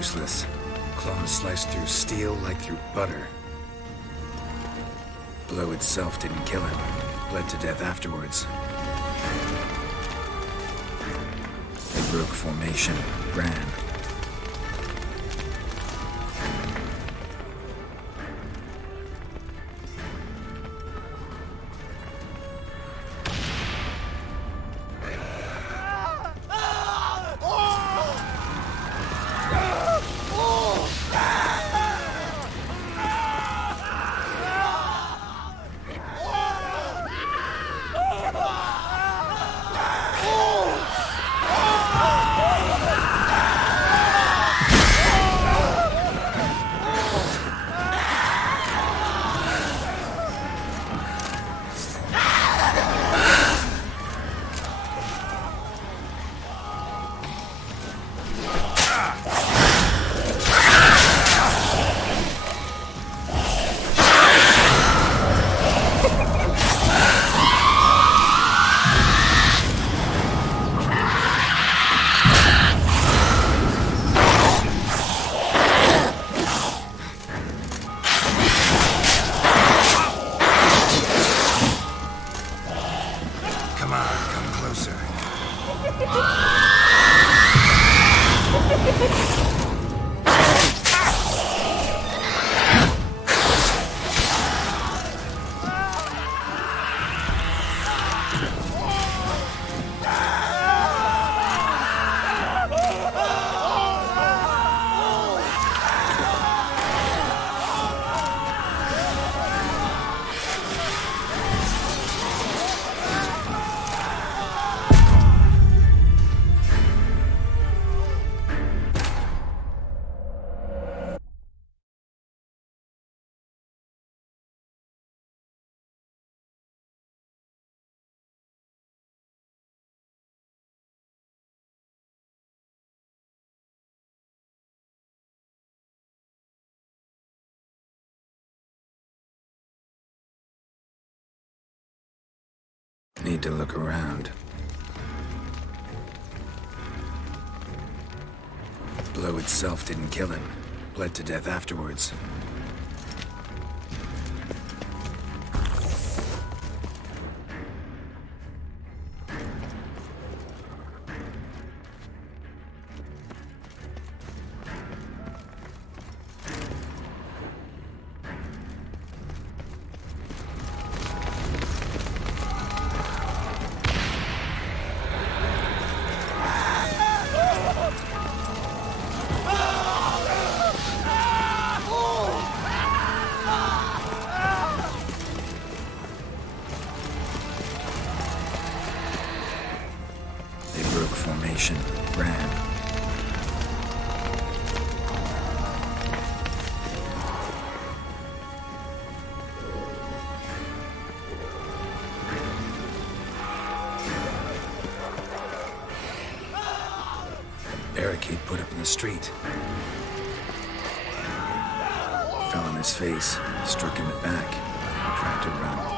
useless. Claws sliced through steel like through butter. Blow itself didn't kill him. Bled to death afterwards. They broke formation, ran. Need to look around. Blow itself didn't kill him. Bled to death afterwards. Formation. Ran. Barricade put up in the street. Fell on his face, struck in the back, tried to run.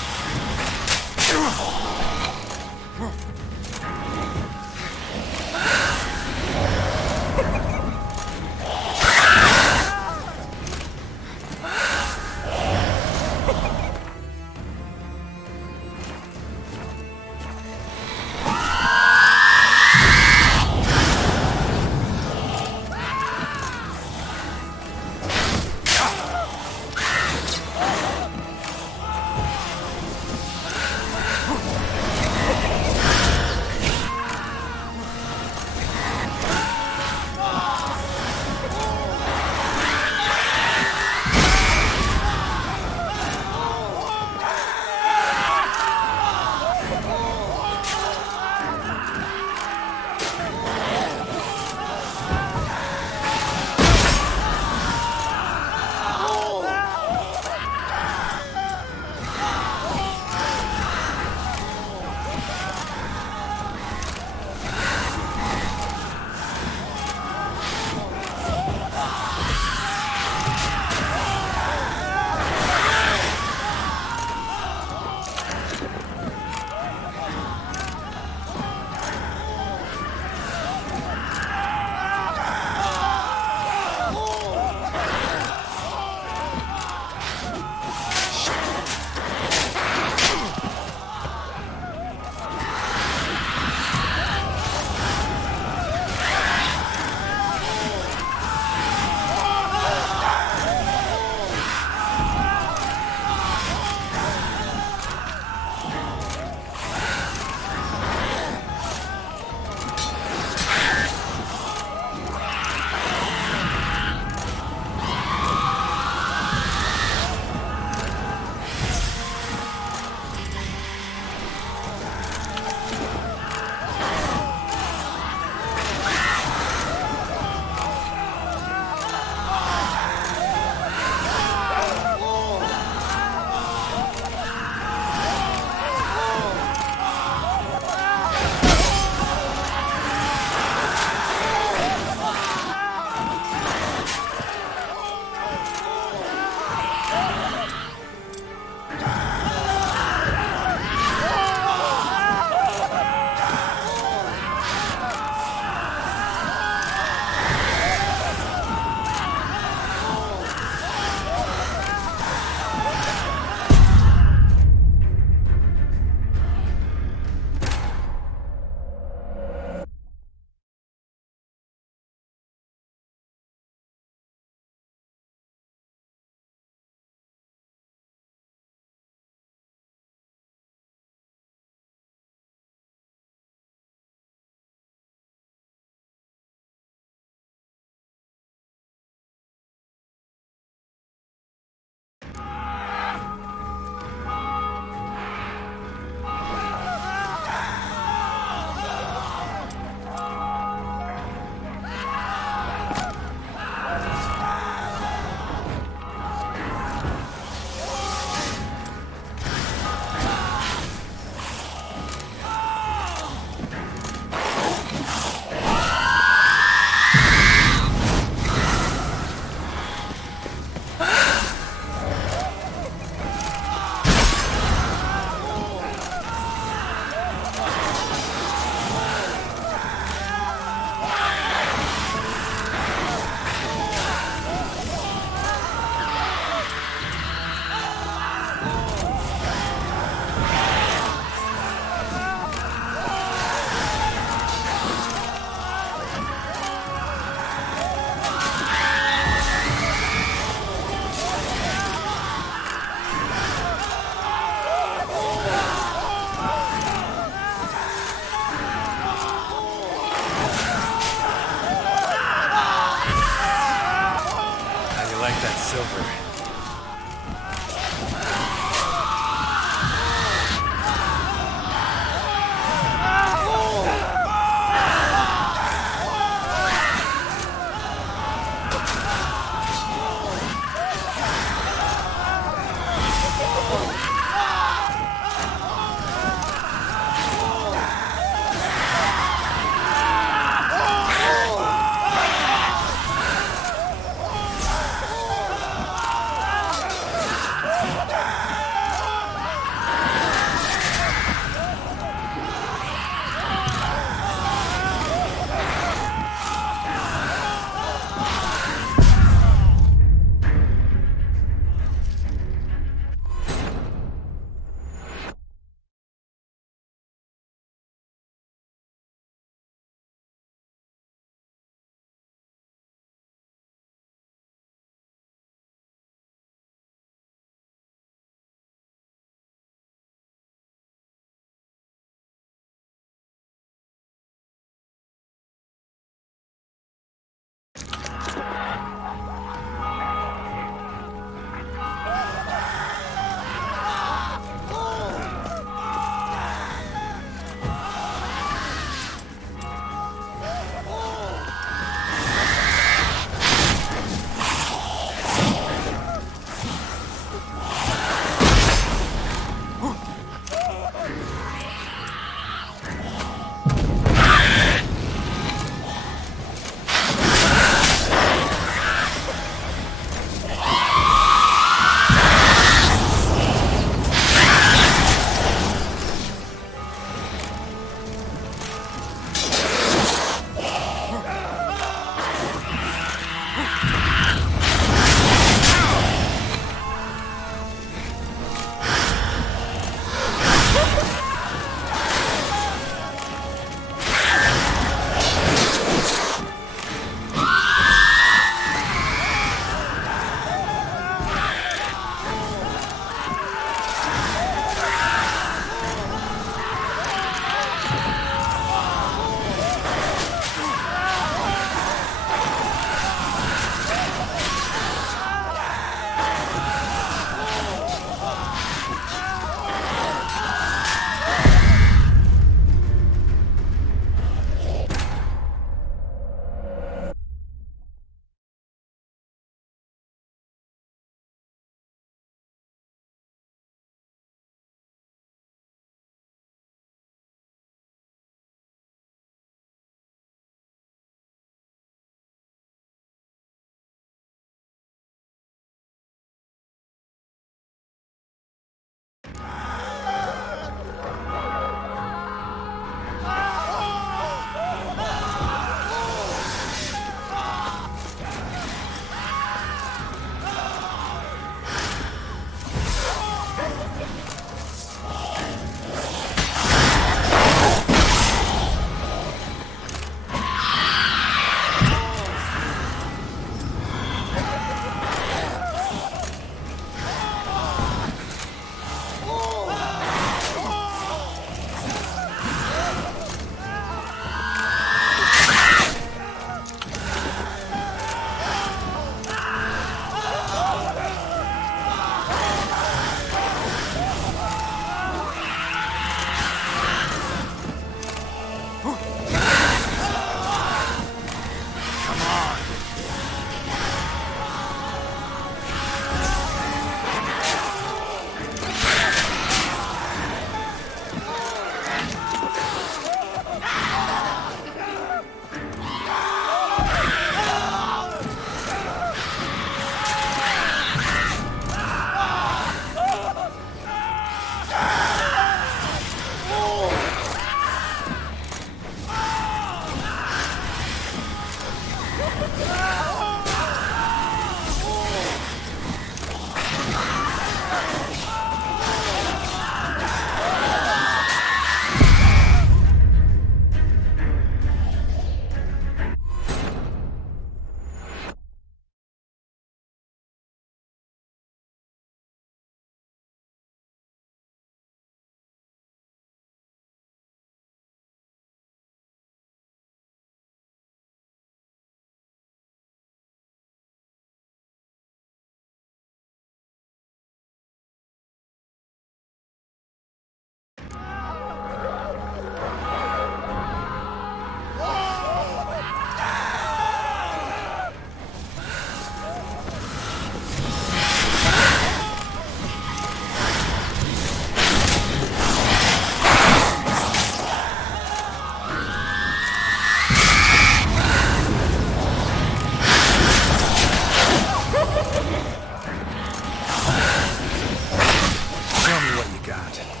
not.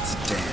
Let's dance.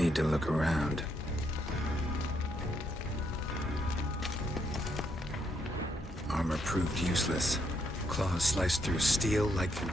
need to look around. Armor proved useless. Claws sliced through steel like through...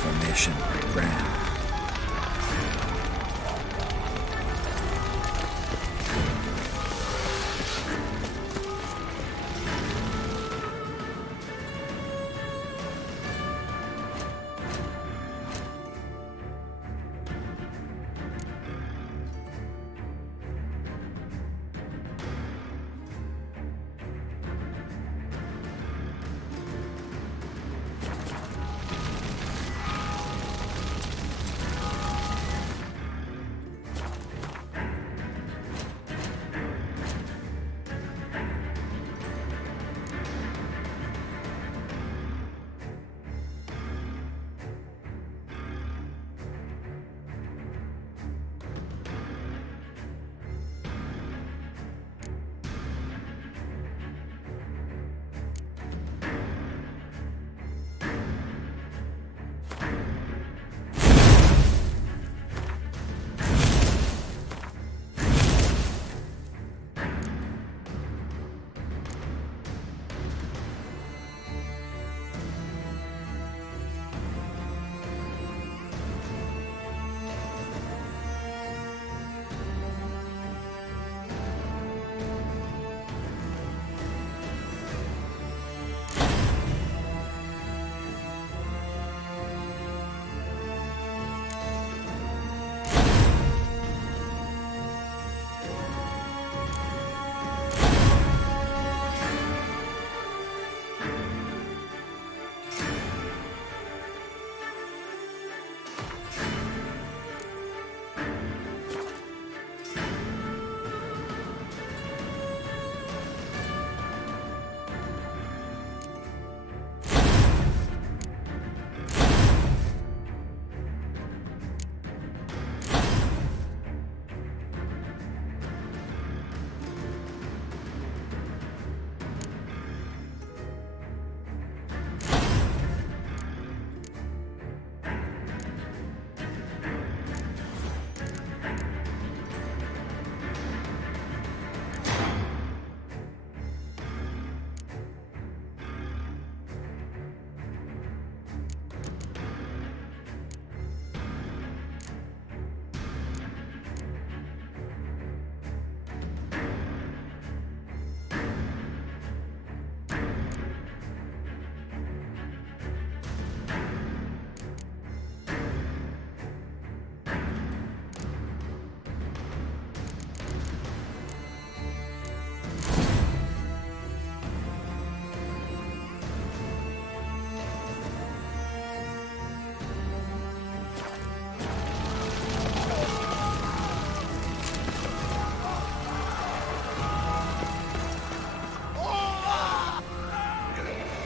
Formation ran.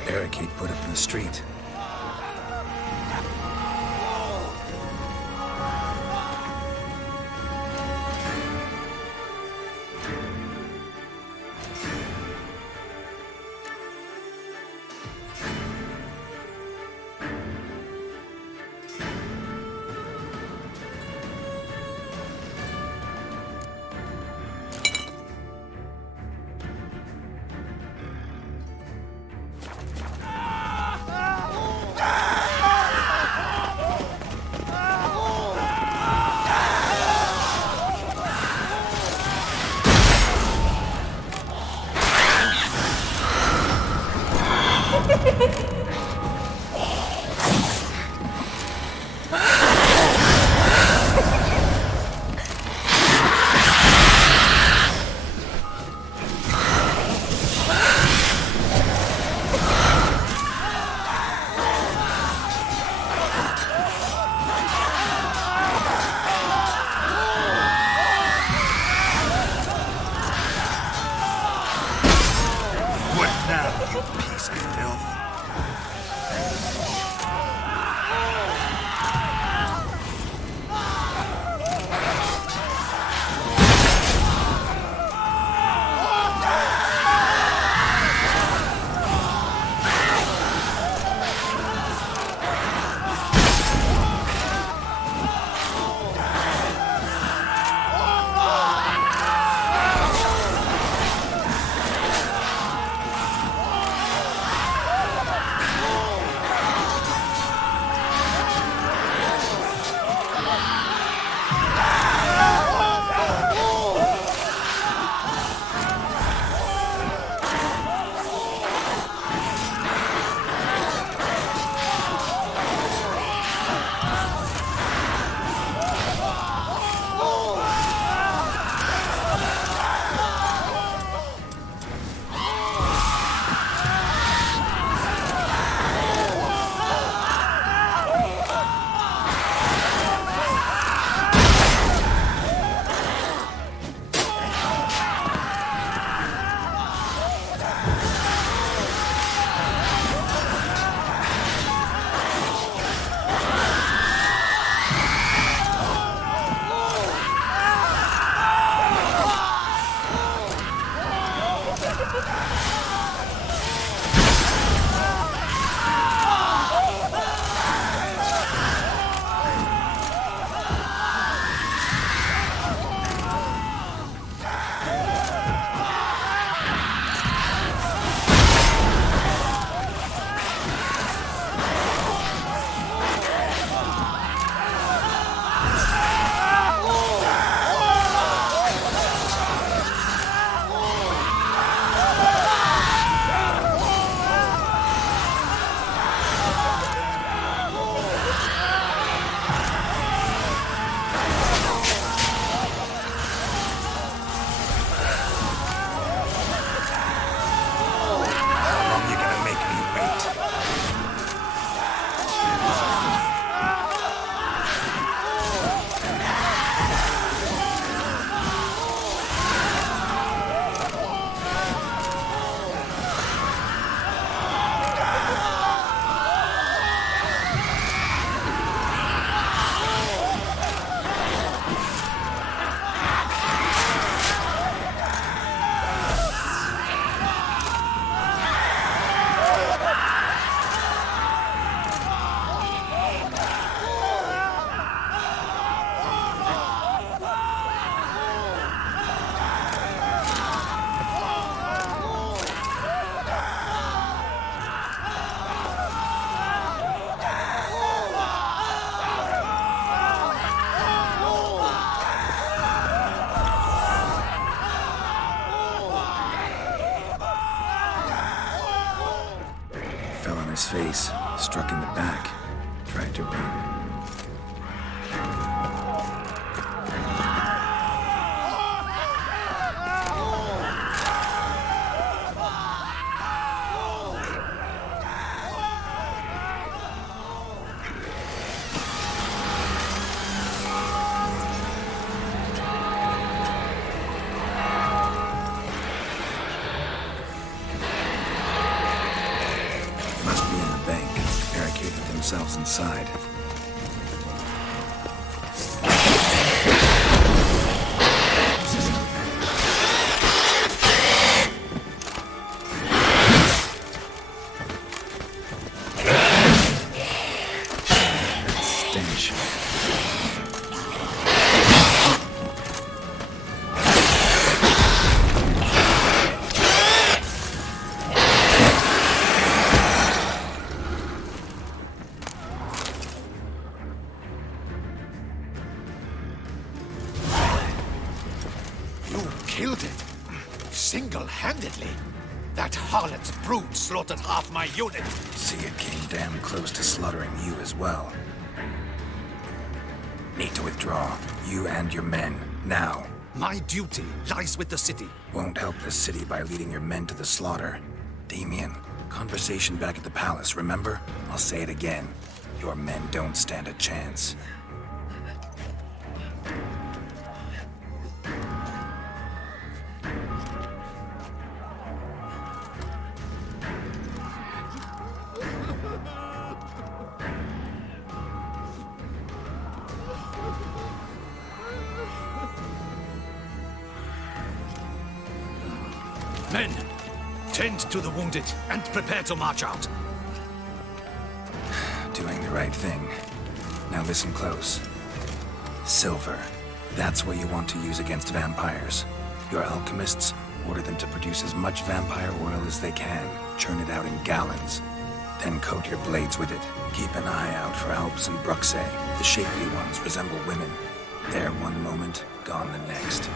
Barricade put up in the street. inside. Stench. Killed it. Single-handedly. That harlot's brood slaughtered half my unit. See, it came damn close to slaughtering you as well. Need to withdraw. You and your men. Now. My duty lies with the city. Won't help the city by leading your men to the slaughter. Damien, conversation back at the palace, remember? I'll say it again. Your men don't stand a chance. Men, tend to the wounded and prepare to march out. Doing the right thing. Now listen close. Silver. That's what you want to use against vampires. Your alchemists, order them to produce as much vampire oil as they can. Churn it out in gallons. Then coat your blades with it. Keep an eye out for Alps and Bruxae. The shapely ones resemble women. There one moment, gone the next.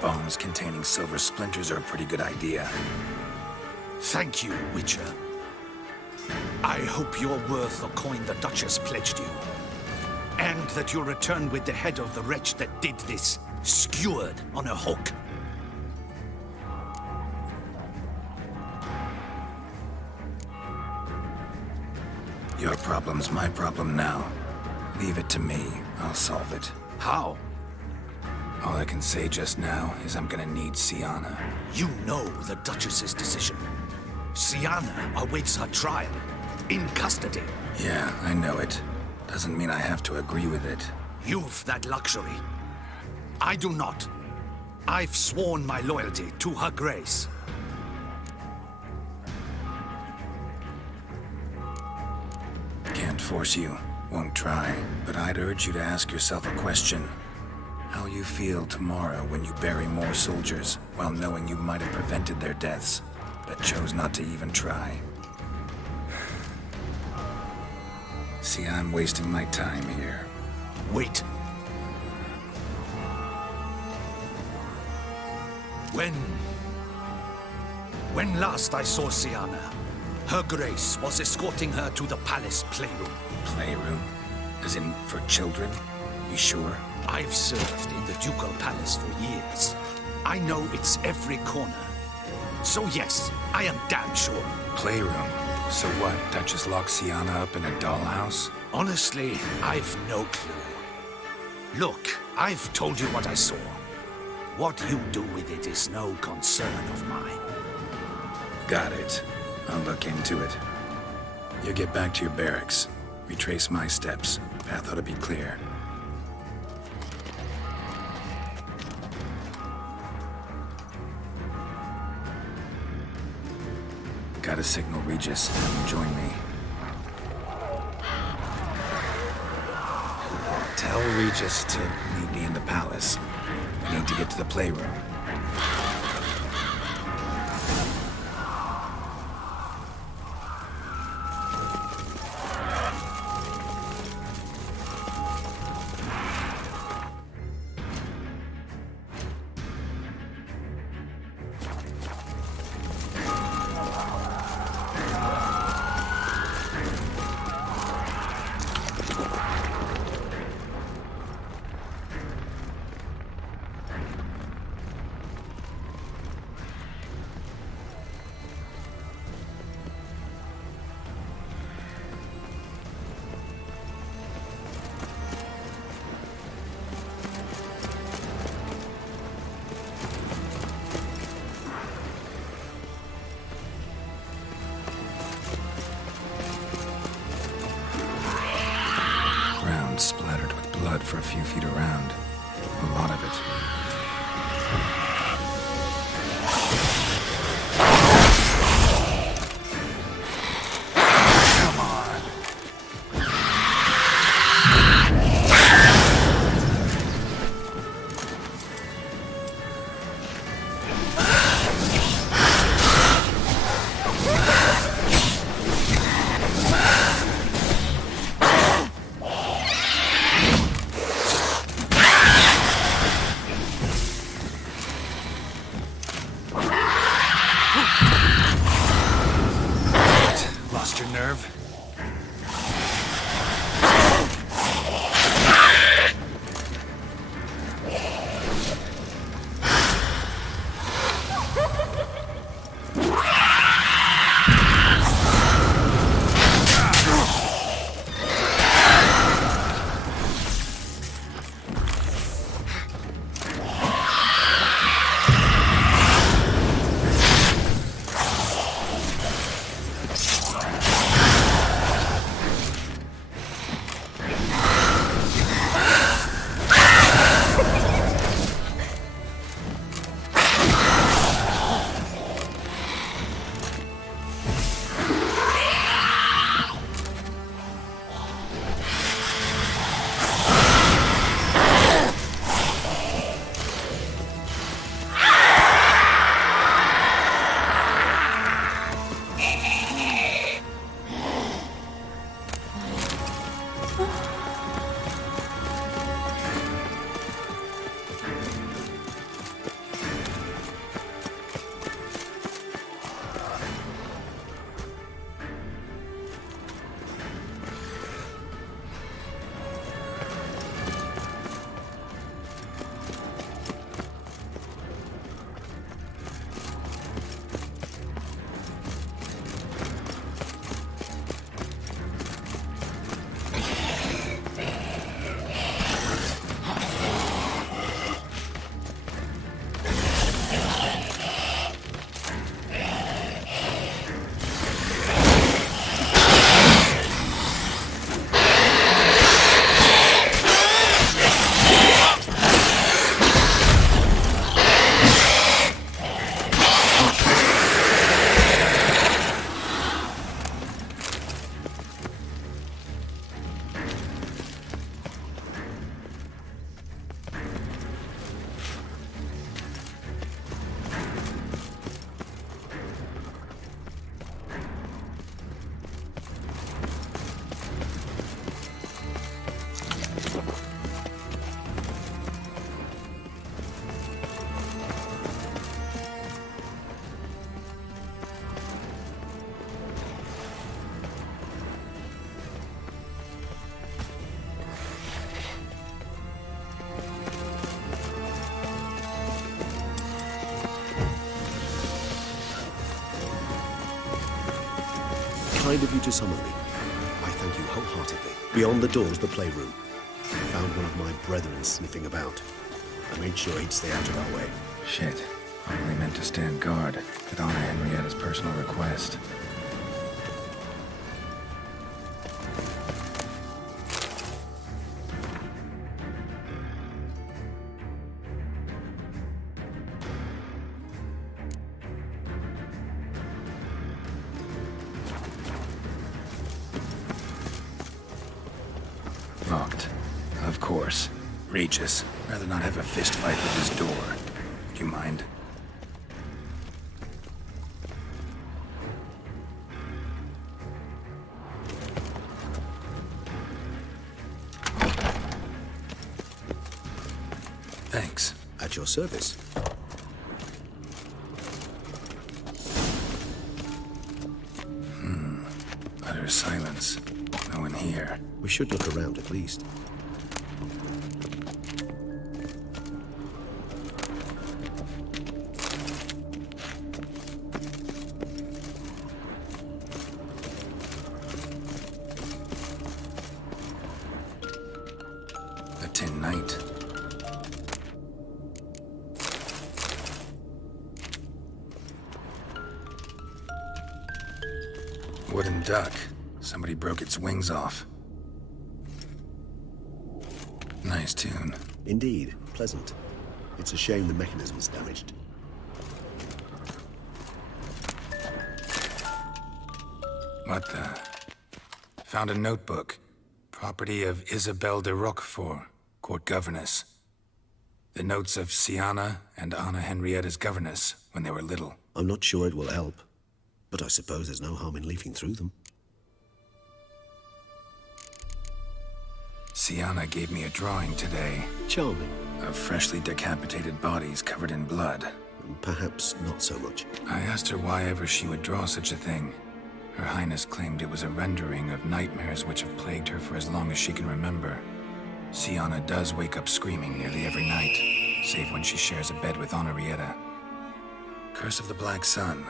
Bombs containing silver splinters are a pretty good idea. Thank you, Witcher. I hope you're worth the coin the Duchess pledged you. And that you'll return with the head of the wretch that did this, skewered on a hook. Your problem's my problem now. Leave it to me. I'll solve it. How? All I can say just now is I'm gonna need Sieanna. You know the Duchess's decision. Sieanna awaits her trial, in custody. Yeah, I know it. Doesn't mean I have to agree with it. You've that luxury. I do not. I've sworn my loyalty to her grace. Can't force you. Won't try. But I'd urge you to ask yourself a question. How you feel tomorrow when you bury more soldiers, while knowing you might have prevented their deaths, but chose not to even try. See, I'm wasting my time here. Wait. When last I saw Sieanna, her grace was escorting her to the palace playroom. Playroom? As in, for children? You sure? I've served in the ducal palace for years. I know its every corner. So yes, I am damn sure. Playroom? So what, Duchess locked Sieanna up in a dollhouse? Honestly, I've no clue. Look, I've told you what I saw. What you do with it is no concern of mine. Got it. I'll look into it. You get back to your barracks. Retrace my steps. Path ought to be clear. Gotta signal Regis. Have him join me. Tell Regis to meet me in the palace. We need to get to the playroom. ground splattered with blood for a few feet around. A lot of it. Come on. Lost your nerve? Kind of you to summon me. I thank you wholeheartedly. Beyond the doors, the playroom. I found one of my brethren sniffing about. I made sure he'd stay out of our way. Shit. I only meant to stand guard, to honor Henrietta's personal request. Locked. Of course. Regis. Rather not have a fist fight with this door. Do you mind? Thanks. At your service. Utter silence. No one here. We should look around at least. A tin knight. Wooden duck. Somebody broke its wings off. Nice tune. Indeed, pleasant. It's a shame the mechanism's damaged. What the? Found a notebook. Property of Isabelle de Roquefort, court governess. The notes of Sieanna and Anna Henrietta's governess when they were little. I'm not sure it will help, but I suppose there's no harm in leafing through them. Sieanna gave me a drawing today Charming. of freshly decapitated bodies covered in blood. Perhaps not so much. I asked her why ever she would draw such a thing. Her Highness claimed it was a rendering of nightmares which have plagued her for as long as she can remember. Sieanna does wake up screaming nearly every night, save when she shares a bed with Henrietta. Curse of the Black Sun.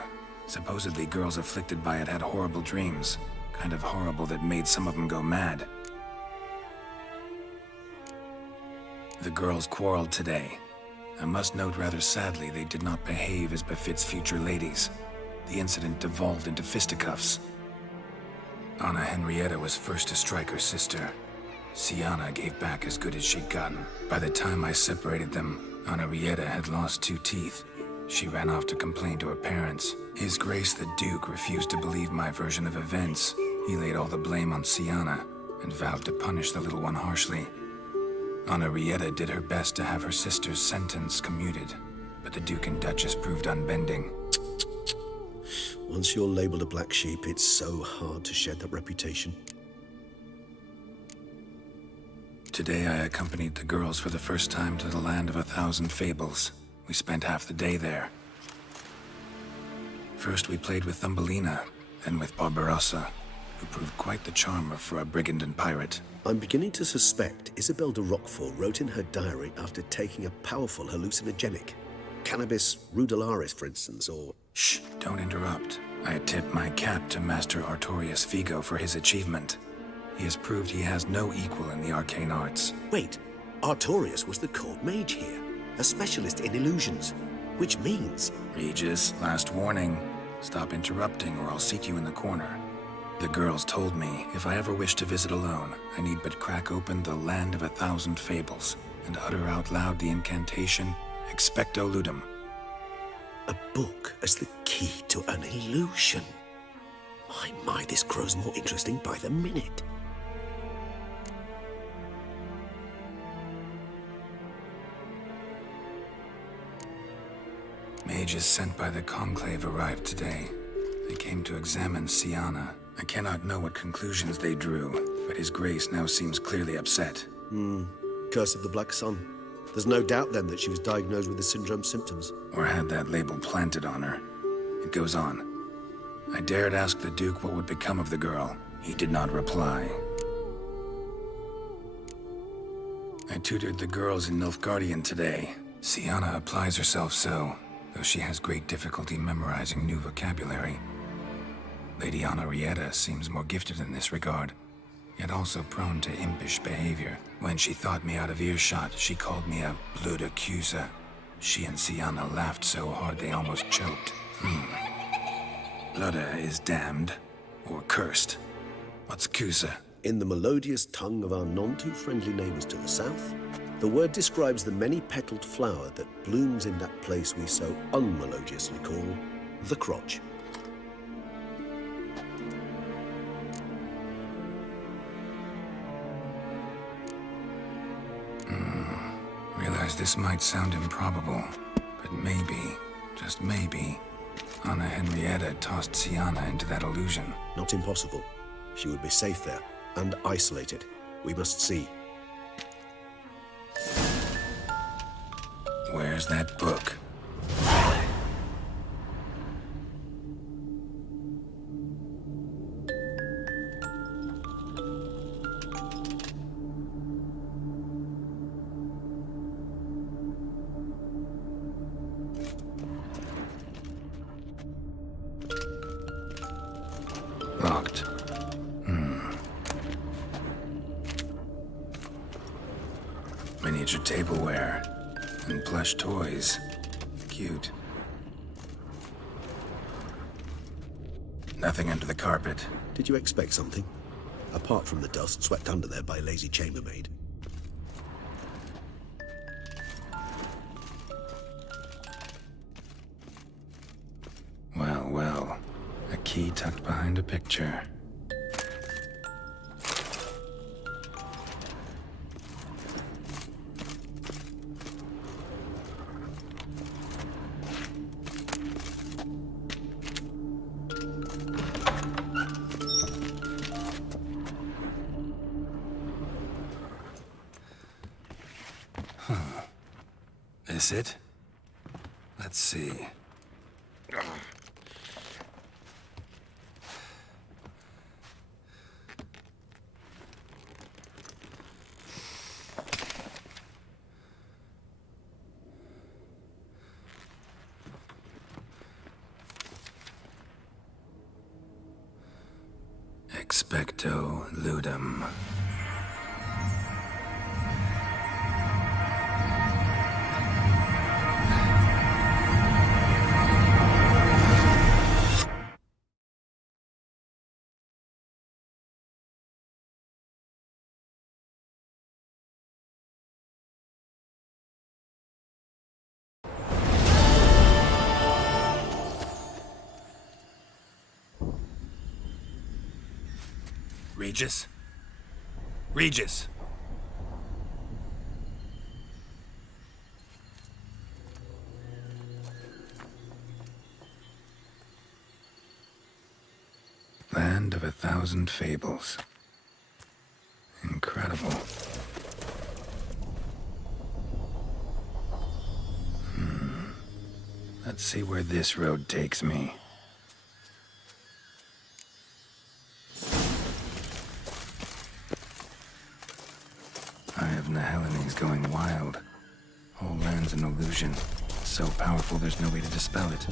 Supposedly girls afflicted by it had horrible dreams. Kind of horrible that made some of them go mad. The girls quarreled today. I must note rather sadly they did not behave as befits future ladies. The incident devolved into fisticuffs. Anna Henrietta was first to strike her sister. Sieanna gave back as good as she'd gotten. By the time I separated them, Henrietta had lost 2 teeth. She ran off to complain to her parents. His Grace the Duke refused to believe my version of events. He laid all the blame on Sieanna and vowed to punish the little one harshly. Henrietta did her best to have her sister's sentence commuted, but the Duke and Duchess proved unbending. Once you're labeled a black sheep, it's so hard to shed that reputation. Today I accompanied the girls for the first time to the land of 1,000 fables. We spent half the day there. First we played with Thumbelina, then with Barbarossa, who proved quite the charmer for a brigand and pirate. I'm beginning to suspect Isabelle de Roquefort wrote in her diary after taking a powerful hallucinogenic. Cannabis rudelaris, for instance, or... Shh, don't interrupt. I tip my cap to Master Artorius Figo for his achievement. He has proved he has no equal in the arcane arts. Wait, Artorius was the court mage here, a specialist in illusions, which means... Regis, last warning. Stop interrupting or I'll seat you in the corner. The girls told me if I ever wish to visit alone, I need but crack open the land of 1,000 fables and utter out loud the incantation, Expecto Ludum. A book as the key to an illusion. My, this grows more interesting by the minute. Mages sent by the Conclave arrived today. They came to examine Sieanna. I cannot know what conclusions they drew, but His Grace now seems clearly upset. Curse of the Black Sun. There's no doubt then that she was diagnosed with the syndrome symptoms. Or had that label planted on her. It goes on. I dared ask the Duke what would become of the girl. He did not reply. I tutored the girls in Nilfgaardian today. Sieanna applies herself so, though she has great difficulty memorizing new vocabulary. Lady Henrietta seems more gifted in this regard, yet also prone to impish behavior. When she thought me out of earshot, she called me a blood accuser. She and Sieanna laughed so hard they almost choked. Blood is damned, or cursed. What's accuser? In the melodious tongue of our none-too-friendly neighbors to the south, the word describes the many-petaled flower that blooms in that place we so unmelodiously call the crotch. Realize this might sound improbable, but maybe, just maybe, Anna Henrietta tossed Sieanna into that illusion. Not impossible. She would be safe there, and isolated. We must see. Where's that book? Locked. Miniature tableware and plush toys. Cute. Nothing under the carpet. Did you expect something? Apart from the dust swept under there by a lazy chambermaid. behind a picture. This it? Let's see. Expecto ludum. Regis? Regis! Land of 1,000 fables. Incredible. Let's see where this road takes me. Helene is going wild. Whole land's an illusion. So powerful there's no way to dispel it.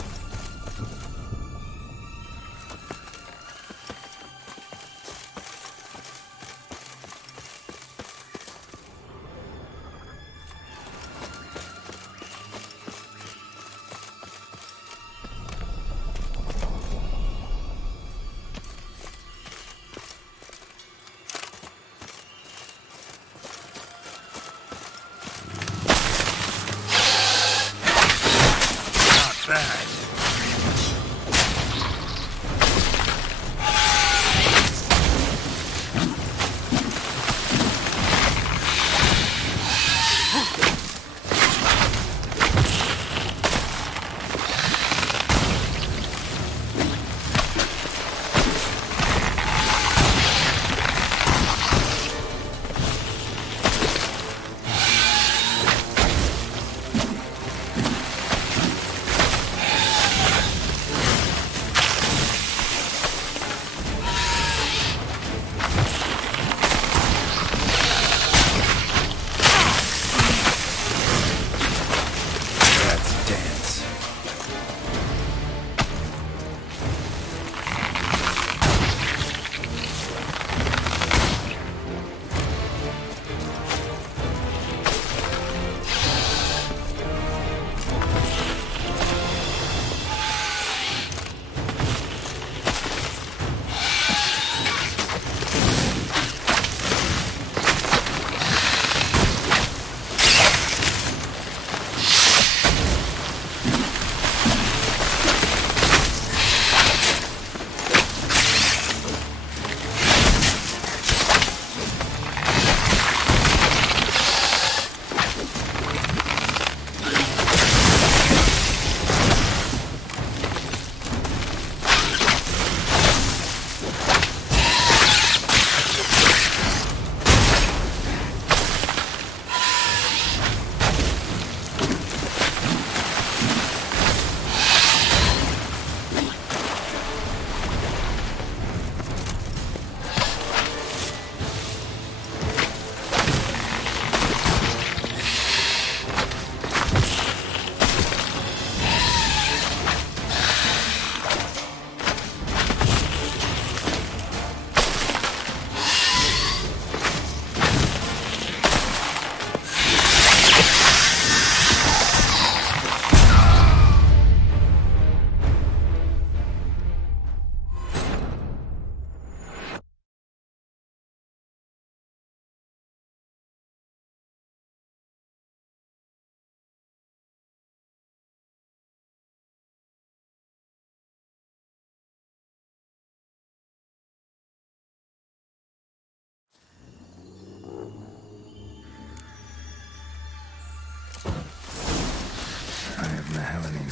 Bad.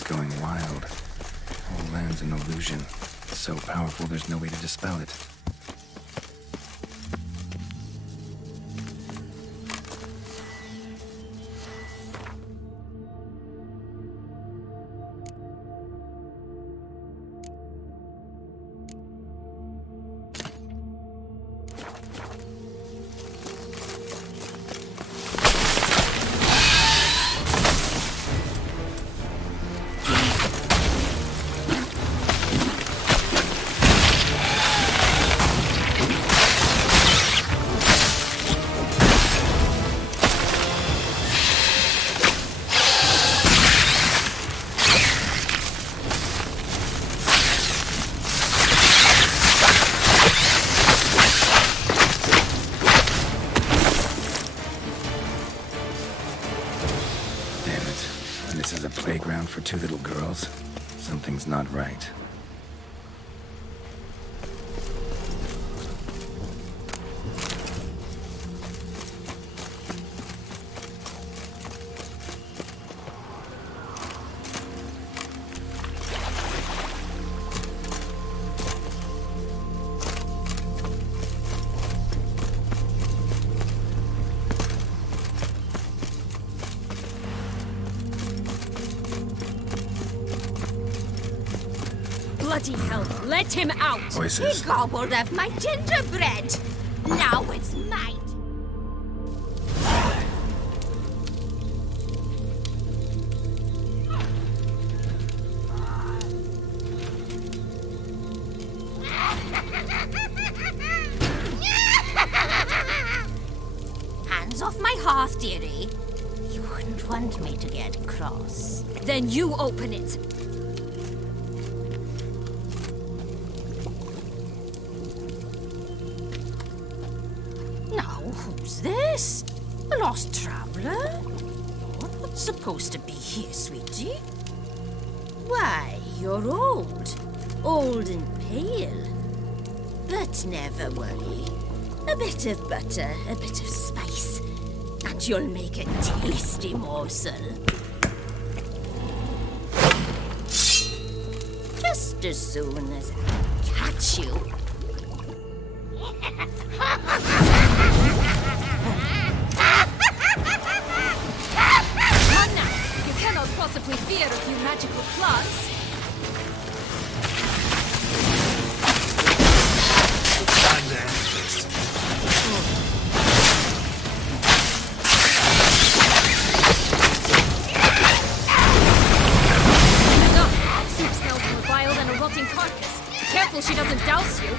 Everything's going wild. Whole land's an illusion. So powerful, there's no way to dispel it. Playground for two little girls? Something's not right. Bloody hell, let him out! Voices. He gobbled up my gingerbread. Now it's mine. Hands off my hearth, dearie. You wouldn't want me to get cross. Then you open it. Who's this? A lost traveler? You're not supposed to be here, sweetie. Why, you're old. Old and pale. But never worry. A bit of butter, a bit of spice, and you'll make a tasty morsel. Just as soon as I catch you. Come now! You cannot possibly fear a few magical plants. Time to end this. No! Soup smells more vile than a rotting carcass. Careful she doesn't douse you.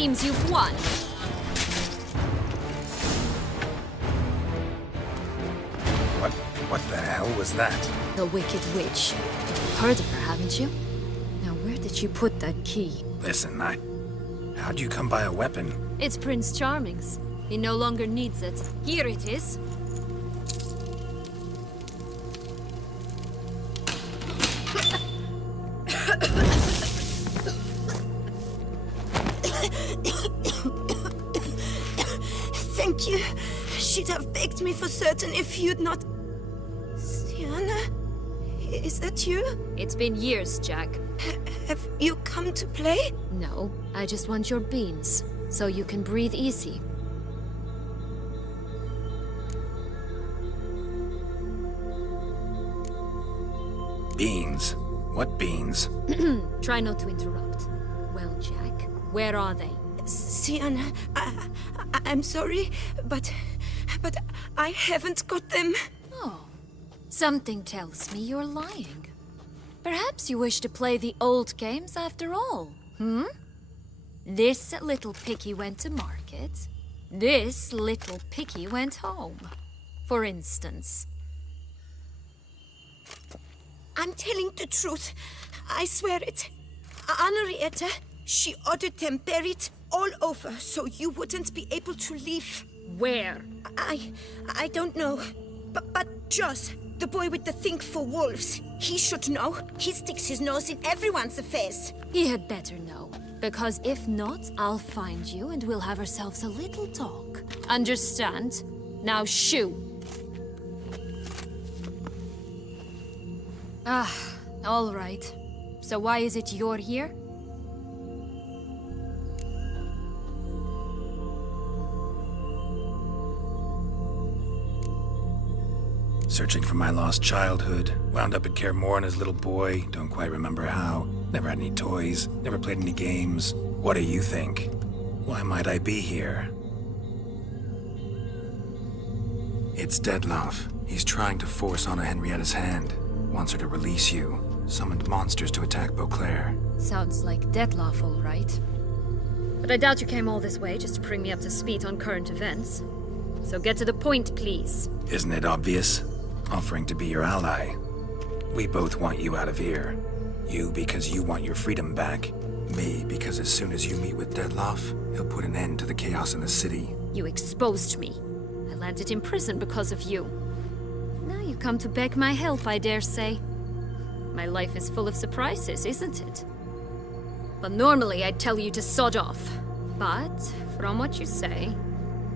seems you've won. What the hell was that? The Wicked Witch. You've heard of her, haven't you? Now, where did you put that key? Listen, how'd you come by a weapon? It's Prince Charming's. He no longer needs it. Here it is. Thank you. She'd have begged me for certain if you'd not... Sierra? Is that you? It's been years, Jack. Have you come to play? No, I just want your beans, so you can breathe easy. Beans? What beans? Try not to interrupt. Well, Jack, where are they? Sierra, I'm sorry, but I haven't got them. Oh, something tells me you're lying. Perhaps you wish to play the old games after all, hmm? This little piggy went to market. This little piggy went home, for instance. I'm telling the truth. I swear it. Henrietta, she ordered them buried all over so you wouldn't be able to leave. Where? I don't know. But Joss, the boy with the thing for wolves, he should know. He sticks his nose in everyone's affairs. He had better know, because if not, I'll find you and we'll have ourselves a little talk. Understand? Now shoo! Ah, all right. So why is it you're here? Searching for my lost childhood. Wound up at Kaer Morhen as a little boy. Don't quite remember how. Never had any toys. Never played any games. What do you think? Why might I be here? It's Detlef. He's trying to force Anna Henrietta's hand. Wants her to release you. Summoned monsters to attack Beauclair. Sounds like Detlef, all right. But I doubt you came all this way just to bring me up to speed on current events. So get to the point, please. Isn't it obvious? Offering to be your ally. We both want you out of here. You because you want your freedom back. Me because as soon as you meet with Detlef, he'll put an end to the chaos in the city. You exposed me. I landed in prison because of you. Now you come to beg my help, I dare say. My life is full of surprises, isn't it? But normally I'd tell you to sod off. But, from what you say,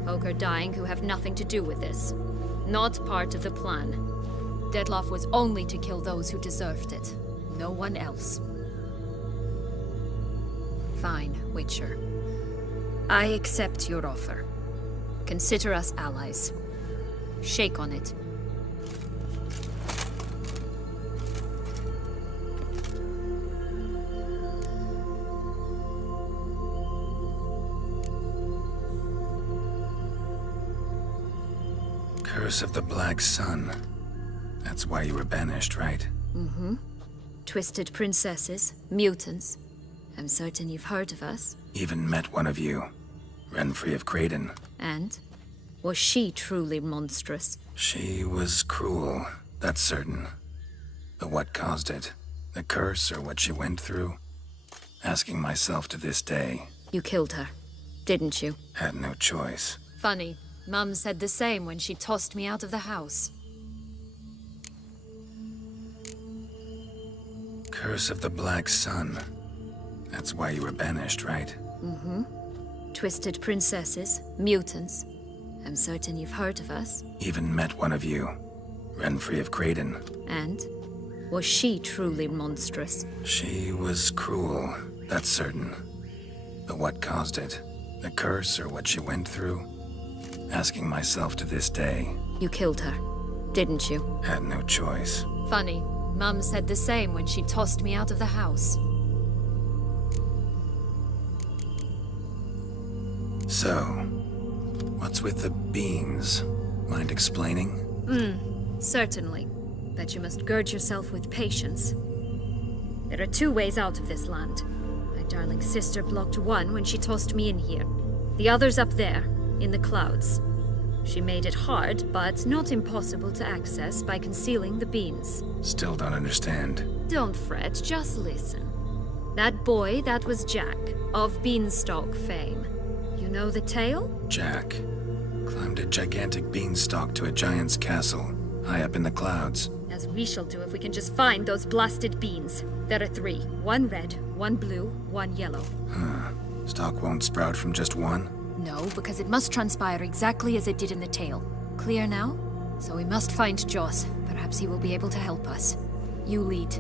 folk are dying who have nothing to do with this. Not part of the plan. Detlef was only to kill those who deserved it. No one else. Fine, Witcher. I accept your offer. Consider us allies. Shake on it. Curse of the Black Sun. That's why you were banished, right? Mm-hmm. Twisted princesses, mutants. I'm certain you've heard of us. Even met one of you. Renfrey of Craden. And? Was she truly monstrous? She was cruel, that's certain. But what caused it? The curse or what she went through? Asking myself to this day. You killed her, didn't you? Had no choice. Funny. Mum said the same when she tossed me out of the house. Curse of the Black Sun. That's why you were banished, right? Mm-hmm. Twisted princesses, mutants. I'm certain you've heard of us. Even met one of you. Renfrey of Craden. And? Was she truly monstrous? She was cruel, that's certain. But what caused it? The curse or what she went through? Asking myself to this day. You killed her, didn't you? Had no choice. Funny. Mum said the same when she tossed me out of the house. So, what's with the beans? Mind explaining? Certainly. But you must gird yourself with patience. There are two ways out of this land. My darling sister blocked one when she tossed me in here. The other's up there, in the clouds. She made it hard, but not impossible to access by concealing the beans. Still don't understand. Don't fret, just listen. That boy, that was Jack, of Beanstalk fame. You know the tale? Jack climbed a gigantic beanstalk to a giant's castle, high up in the clouds. As we shall do if we can just find those blasted beans. There are 3. 1 red, 1 blue, 1 yellow. Stalk won't sprout from just one? No, because it must transpire exactly as it did in the tale. Clear now? So we must find Joss. Perhaps he will be able to help us. You lead.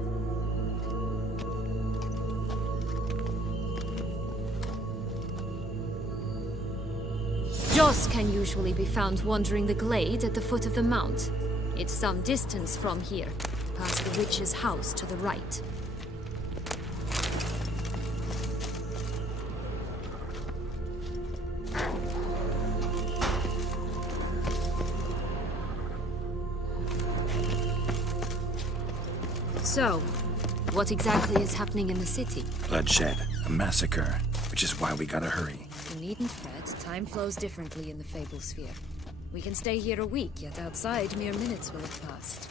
Joss can usually be found wandering the glade at the foot of the mount. It's some distance from here, past the witch's house to the right. So, what exactly is happening in the city? Bloodshed, a massacre, which is why we gotta hurry. You needn't fret. Time flows differently in the Fable Sphere. We can stay here a week, yet outside mere minutes will have passed.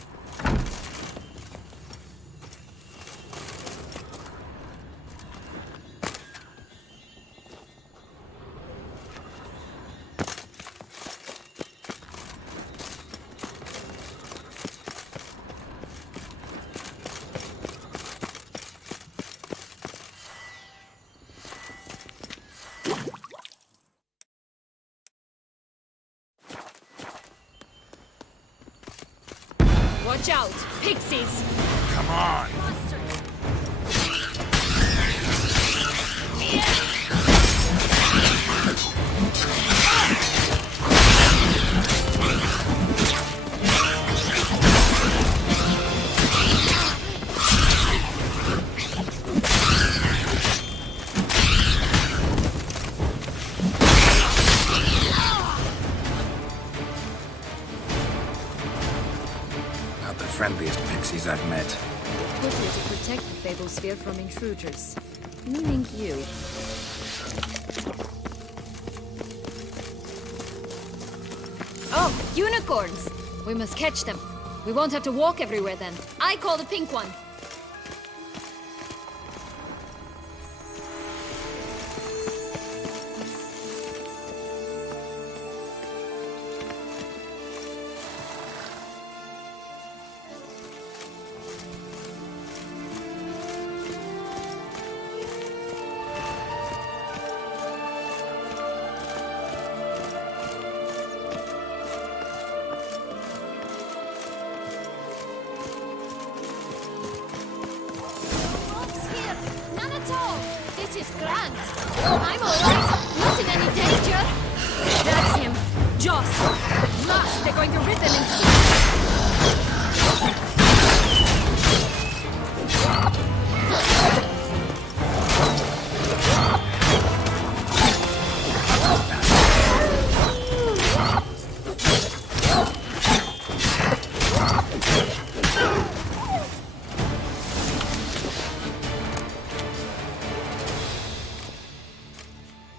Watch out! Pixies! Come on! Friendliest pixies I've met. Quickly to protect the Fable Sphere from intruders. Meaning you. Oh, unicorns! We must catch them. We won't have to walk everywhere then. I call the pink one. This is grand. I'm all right. Not in any danger. That's him. Joss. Last, they're going to rip them in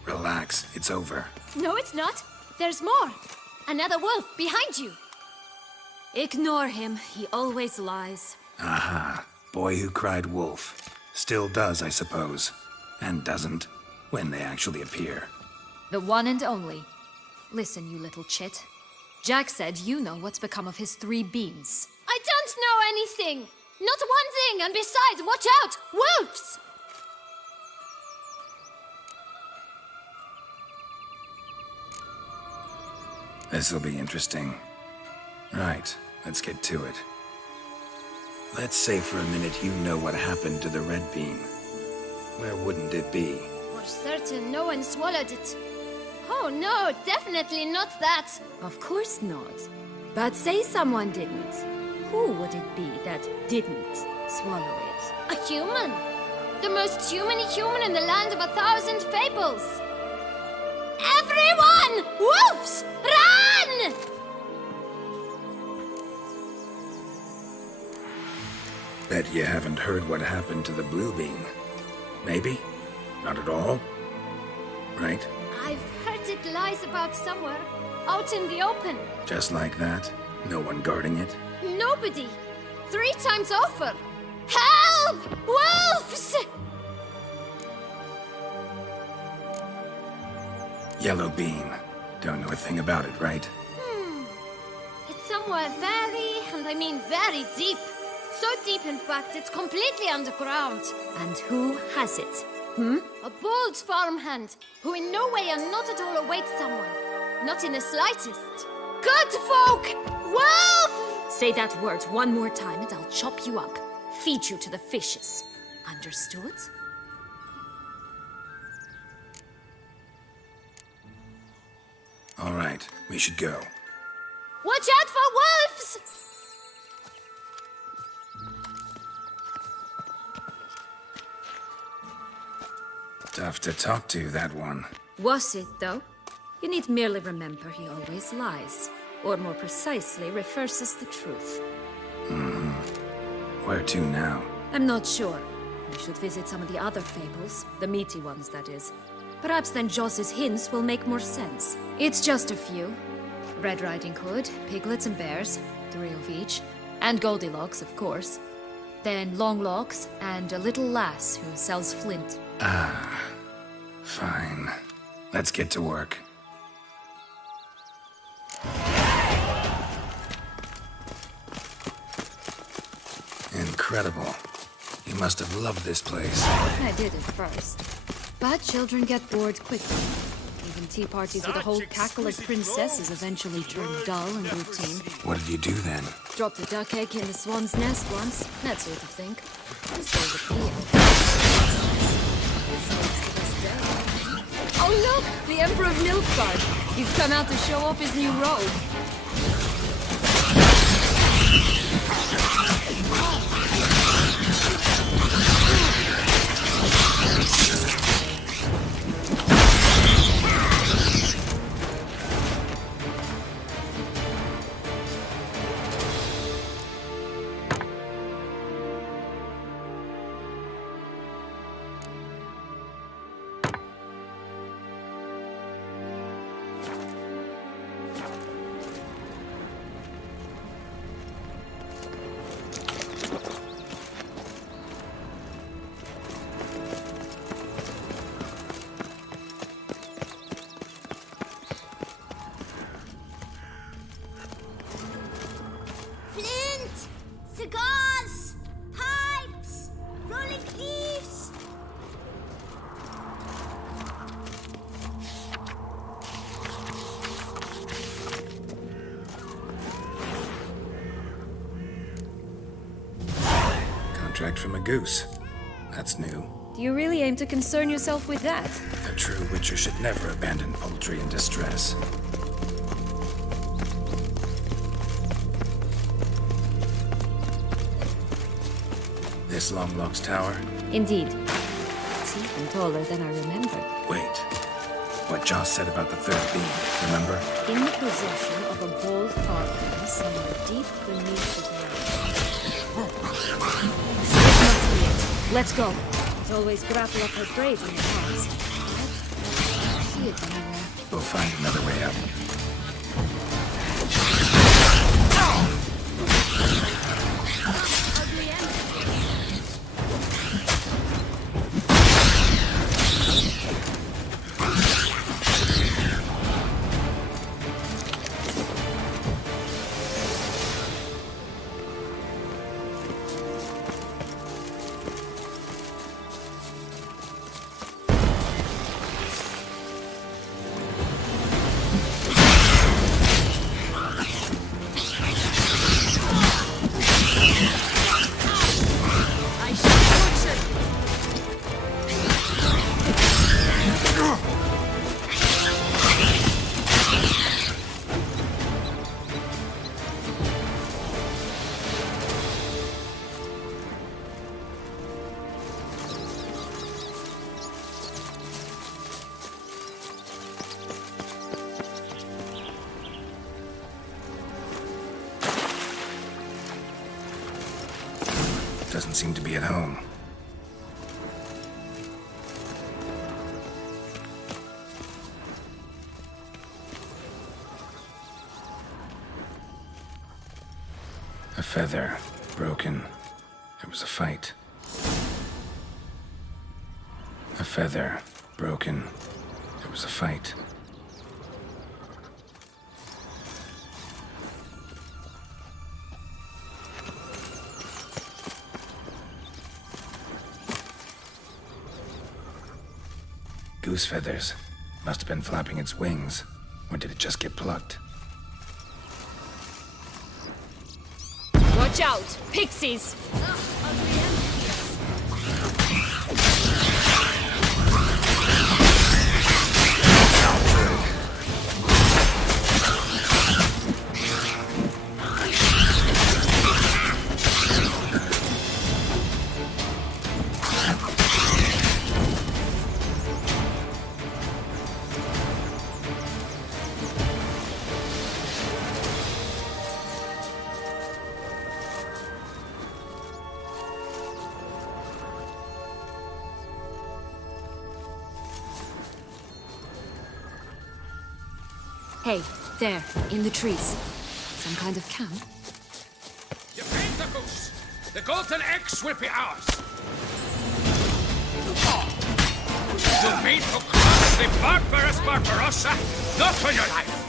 Relax, it's over. No, it's not. There's more. Another wolf behind you. Ignore him. He always lies. Aha. Boy who cried wolf. Still does, I suppose. And doesn't, when they actually appear. The one and only. Listen, you little chit. Jack said you know what's become of his 3 beans. I don't know anything. Not one thing. And besides, watch out. Wolves! This'll be interesting. Right, let's get to it. Let's say for a minute you know what happened to the red bean. Where wouldn't it be? For certain, no one swallowed it. Oh no, definitely not that. Of course not. But say someone didn't. Who would it be that didn't swallow it? A human. The most human-y human in the land of 1,000 fables. Everyone! Wolves! Run! Bet you haven't heard what happened to the blue bean. Maybe? Not at all. Right? I've heard it lies about somewhere. Out in the open. Just like that? No one guarding it? Nobody. 3 times over. Help! Wolves! Yellow bean. Don't know a thing about it, right? It's somewhere very, and I mean very deep. So deep, in fact, it's completely underground. And who has it? A bold farmhand who in no way and not at all awaits someone. Not in the slightest. Good folk! Wolf! Say that word one more time and I'll chop you up. Feed you to the fishes. Understood? All right, we should go. Watch out for wolves! Tough to talk to, that one. Was it, though? You need merely remember he always lies. Or more precisely, reverses the truth. Where to now? I'm not sure. We should visit some of the other fables. The meaty ones, that is. Perhaps then Joss's hints will make more sense. It's just a few. Red Riding Hood, piglets and bears, 3 of each. And Goldilocks, of course. Then Longlocks, and a little lass who sells flint. Fine. Let's get to work. Incredible. You must have loved this place. I did at first. But children get bored quickly. Even tea parties with a whole cackle of princesses eventually turn dull and routine. What did you do then? Dropped a duck egg in the swan's nest once, that sort of thing. These days appeal. Oh look! The Emperor of Nilfgaard! He's come out to show off his new robe. Flint! Cigars! Pipes! Rolling leaves! Contract from a goose. That's new. Do you really aim to concern yourself with that? A true witcher should never abandon poultry in distress. This Longlock's tower? Indeed. It's even taller than I remembered. Wait. What Joss said about the third beam, remember? In the possession of a bold farmhand somewhere deep beneath the ground. This must be it. Let's go. It's always grapple up her grave in the past. I don't see it anywhere. We'll find another way up. Ugly end. Doesn't seem to be at home. A feather, broken. It was a fight. A feather, broken. It was a fight. Goose feathers. Must have been flapping its wings. Or did it just get plucked? Watch out! Pixies! Hey, there, in the trees. Some kind of camp? You paint the goose! The golden eggs will be ours! You mean to cross the barbarous Barbarossa? Not on your life!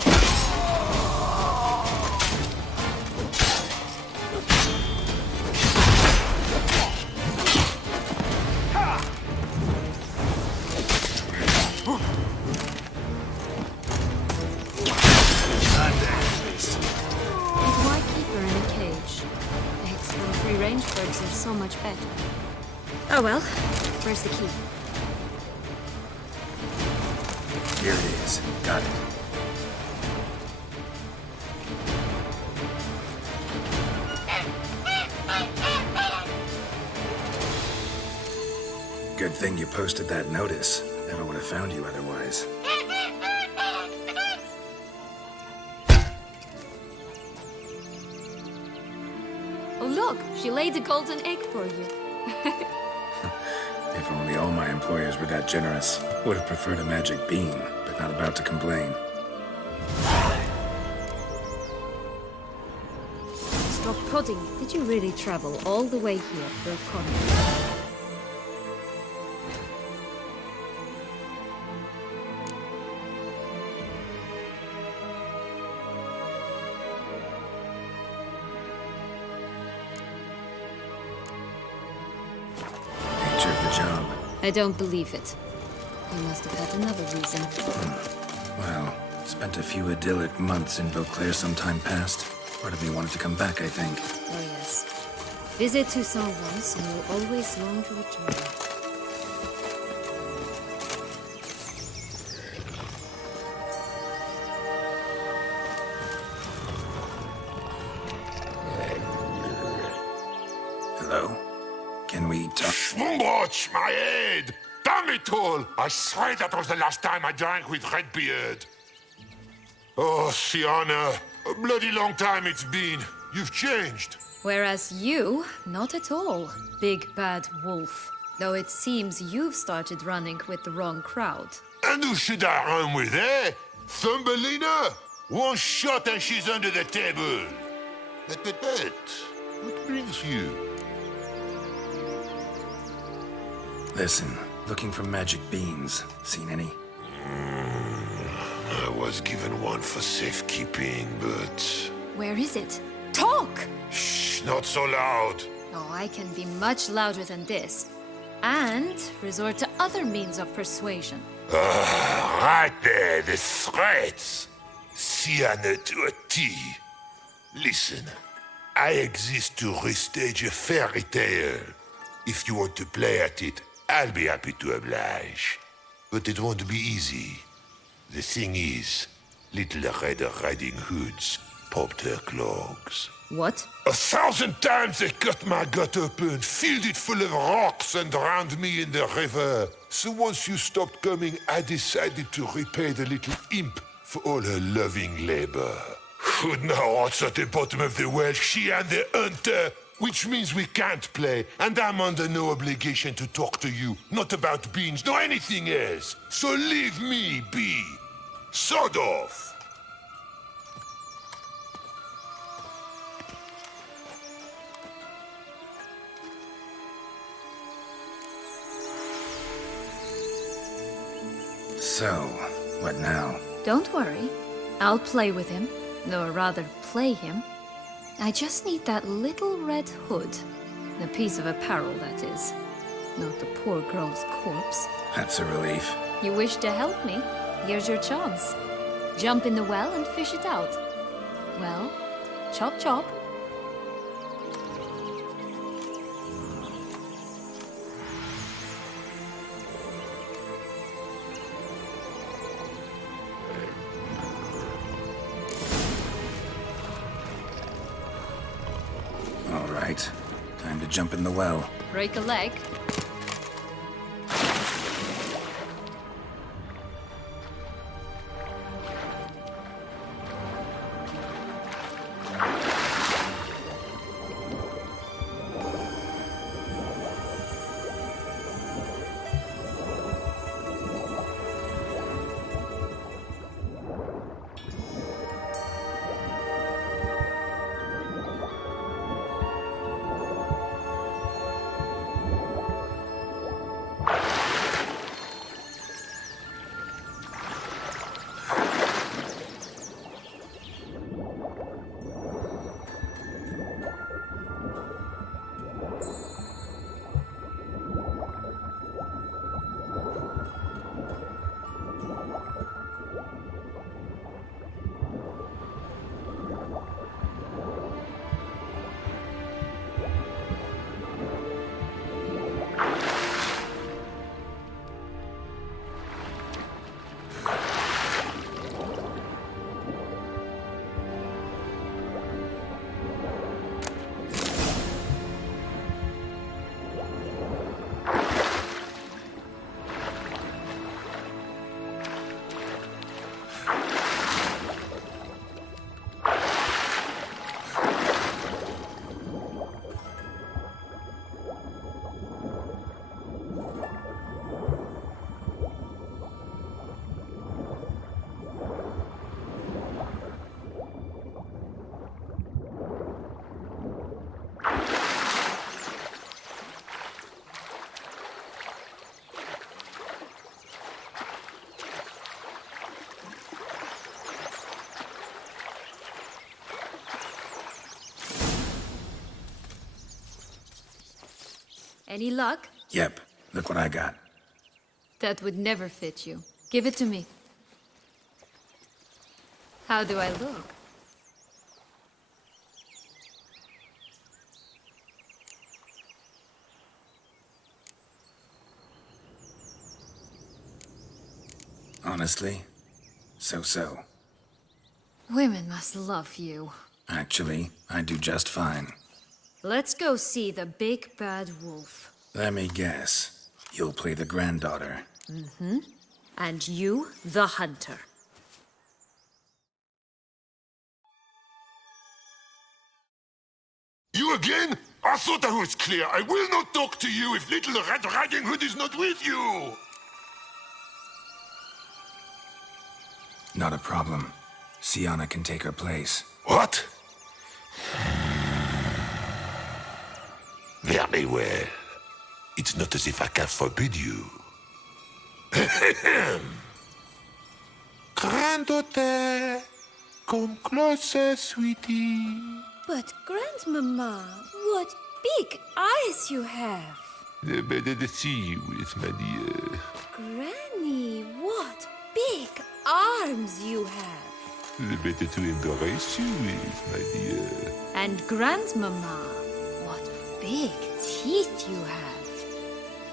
Why keep her in a cage? Eggs from free-range birds are so much better. Oh well, where's the key? Here it is. Got it. Good thing you posted that notice. Never would have found you otherwise. Oh look, she laid a golden egg for you. If only all my employers were that generous. Would have preferred a magic bean, but not about to complain. Stop prodding. Did you really travel all the way here for a conference? Nature of the job. I don't believe it. You must have had another reason. Well, spent a few idyllic months in Beauclair some time past. Part of me wanted to come back, I think. Oh yes. Visit Toussaint once and you'll always long to return. Hello? Can we talk? Watch my head! Damn it all! I swear that was the last time I drank with Redbeard. Oh, Sieanna, a bloody long time it's been. You've changed. Whereas you, not at all, big bad wolf. Though it seems you've started running with the wrong crowd. And who should I run with, eh? Thumbelina? One shot and she's under the table. But, what brings you? Listen, looking for magic beans. Seen any? I was given one for safekeeping, but... Where is it? Talk! Shh, not so loud. Oh, I can be much louder than this. And resort to other means of persuasion. Right there, the threats. Sieanna to a T. Listen, I exist to restage a fairy tale. If you want to play at it, I'll be happy to oblige. But it won't be easy. The thing is, little Red Riding Hoods popped their clogs. What? 1,000 times they cut my gut open, filled it full of rocks and drowned me in the river. So once you stopped coming, I decided to repay the little imp for all her loving labor. Who'd know what's at the bottom of the well? She and the hunter, which means we can't play, and I'm under no obligation to talk to you, not about beans, nor anything else. So leave me be. Sod off. So, what now? Don't worry. I'll play with him. Or rather, play him. I just need that little red hood. A piece of apparel, that is. Not the poor girl's corpse. That's a relief. You wish to help me? Here's your chance. Jump in the well and fish it out. Well, chop chop. All right. Time to jump in the well. Break a leg. Any luck? Yep. Look what I got. That would never fit you. Give it to me. How do I look? Honestly, so-so. Women must love you. Actually, I do just fine. Let's go see the big bad wolf. Let me guess. You'll play the granddaughter. And you, the hunter. You again? I thought I was clear. I will not talk to you if little Red Riding Hood is not with you. Not a problem. Sіанна can take her place. What? Very well. It's not as if I can forbid you. Granddaughter, come closer, sweetie. But, Grandmama, what big eyes you have. The better to see you with, my dear. Granny, what big arms you have. The better to embrace you with, my dear. And Grandmama, what big teeth you have.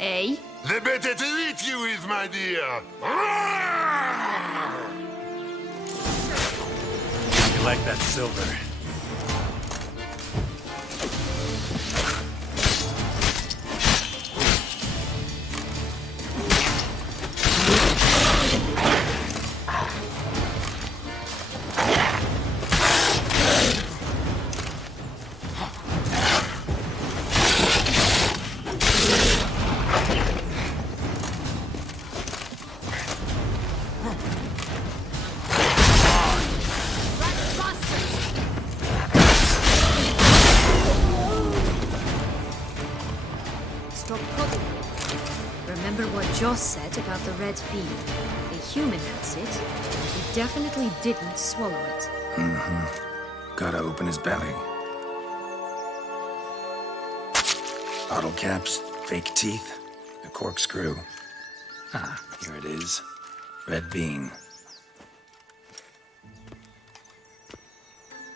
Eh? The better to eat you with, my dear. You like that silver? Stop prodding. Remember what Joss said about the red bee. A human has it, he definitely didn't swallow it. Gotta open his belly. Bottle caps, fake teeth, a corkscrew. Ah, here it is. Red bean.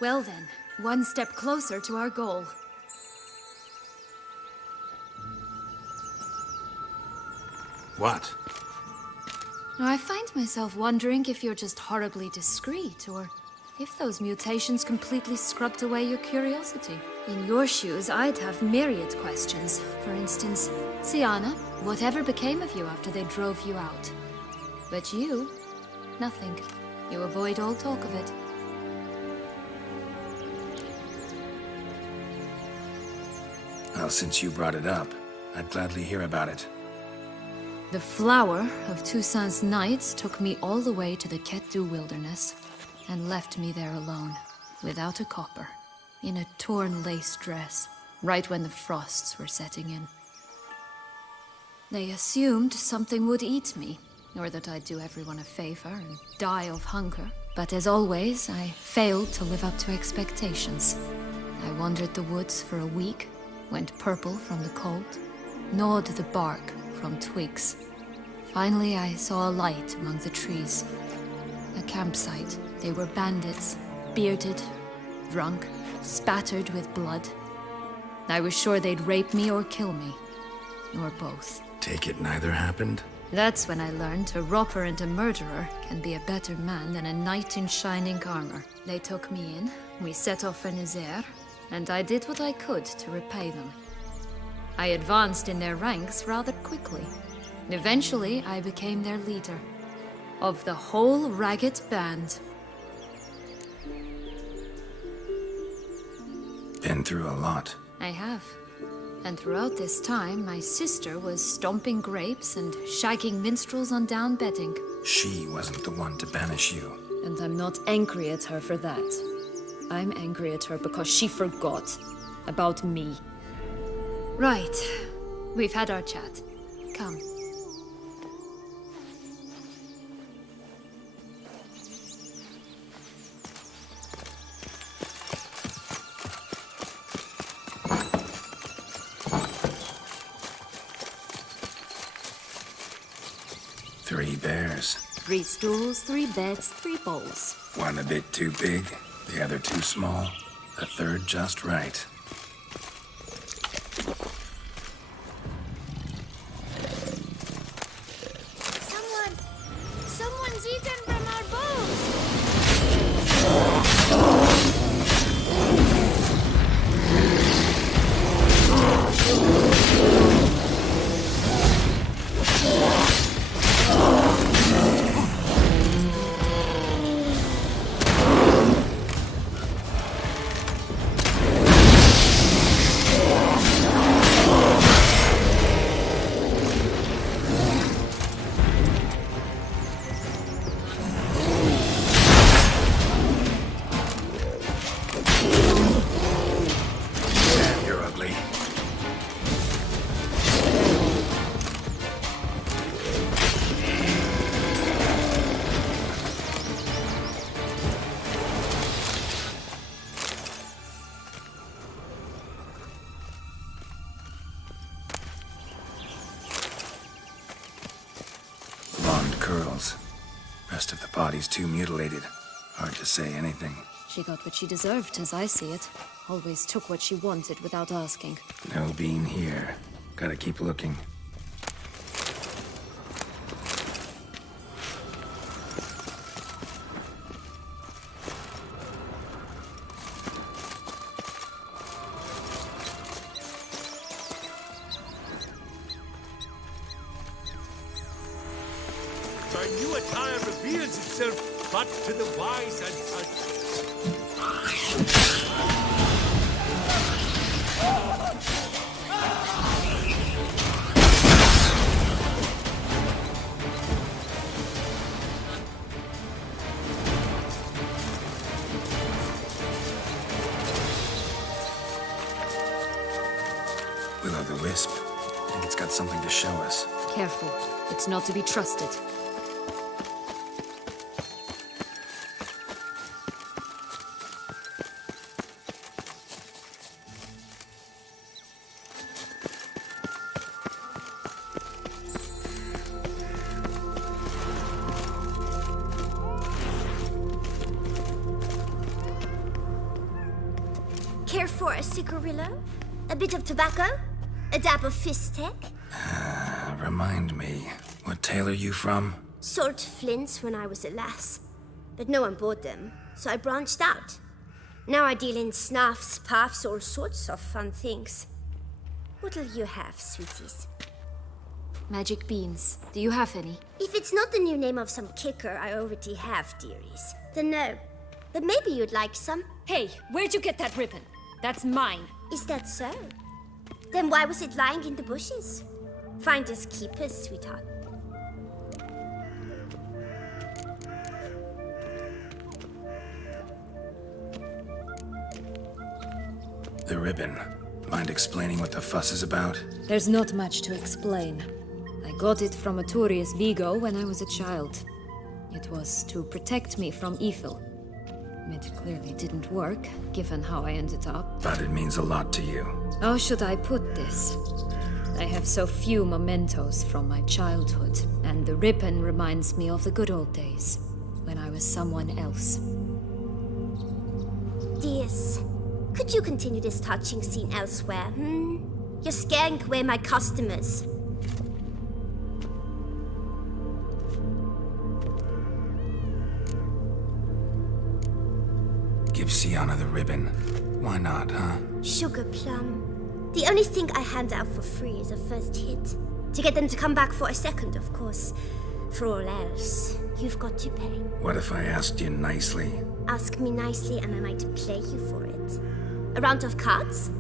Well then, one step closer to our goal. What? Now, I find myself wondering if you're just horribly discreet, or if those mutations completely scrubbed away your curiosity. In your shoes, I'd have myriad questions. For instance, Sіанна, whatever became of you after they drove you out? But you, nothing. You avoid all talk of it. Well, since you brought it up, I'd gladly hear about it. The flower of Toussaint's Knights took me all the way to the Ketdu wilderness and left me there alone, without a copper, in a torn lace dress, right when the frosts were setting in. They assumed something would eat me, or that I'd do everyone a favor and die of hunger. But as always, I failed to live up to expectations. I wandered the woods for a week, went purple from the cold, gnawed the bark from twigs. Finally, I saw a light among the trees. A campsite. They were bandits, bearded, drunk, spattered with blood. I was sure they'd rape me or kill me, or both. Take it neither happened? That's when I learned a robber and a murderer can be a better man than a knight in shining armor. They took me in, we set off for Nazaire, and I did what I could to repay them. I advanced in their ranks rather quickly. Eventually, I became their leader. Of the whole ragged band. Been through a lot. I have. And throughout this time, my sister was stomping grapes and shagging minstrels on down bedding. She wasn't the one to banish you. And I'm not angry at her for that. I'm angry at her because she forgot about me. Right. We've had our chat. Come. Three bears. 3 stools, 3 beds, 3 bowls. One a bit too big, the other too small, the third just right. Someone's eaten from our bowls! Curls. Rest of the body's too mutilated. Hard to say anything. She got what she deserved, as I see it. Always took what she wanted without asking. No bean here. Gotta keep looking. My new attire reveals itself but to the wise and such. Will-o'-the-wisp. I think it's got something to show us. Careful. It's not to be trusted. Care for a cigarillo? A bit of tobacco? A dab of fistek? Remind me, what tale are you from? Sold flints when I was a lass. But no one bought them, so I branched out. Now I deal in snuffs, puffs, all sorts of fun things. What'll you have, sweeties? Magic beans. Do you have any? If it's not the new name of some kicker I already have, dearies, then no. But maybe you'd like some. Hey, where'd you get that ribbon? That's mine. Is that so? Then why was it lying in the bushes? Finders keepers, sweetheart. The ribbon. Mind explaining what the fuss is about? There's not much to explain. I got it from Arturius Vigo when I was a child. It was to protect me from evil. It clearly didn't work, given how I ended up. But it means a lot to you. How should I put this? I have so few mementos from my childhood, and the ribbon reminds me of the good old days, when I was someone else. Dears, could you continue this touching scene elsewhere, You're scaring away my customers. Give Sіанна the ribbon. Why not, huh? Sugar plum. The only thing I hand out for free is a first hit. To get them to come back for a second, of course. For all else, you've got to pay. What if I asked you nicely? Ask me nicely and I might play you for it. A round of cards?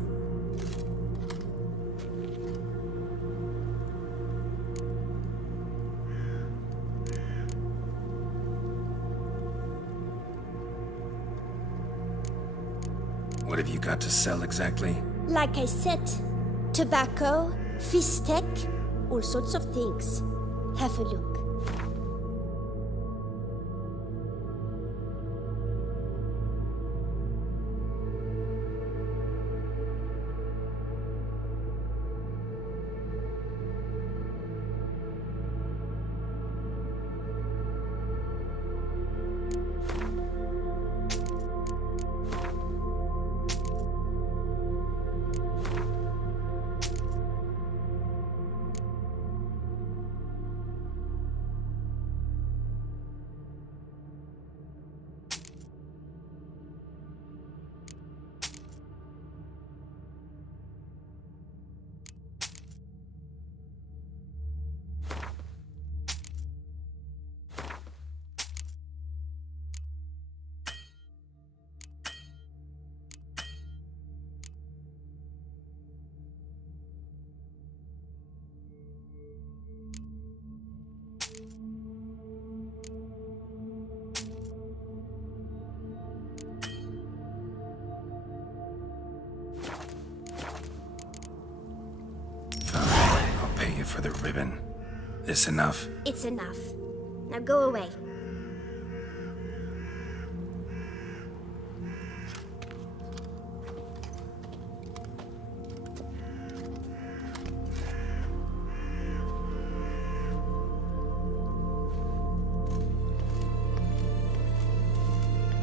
What have you got to sell exactly? Like I said, tobacco, fistek, all sorts of things. Have a look. For the ribbon. This enough? It's enough. Now go away.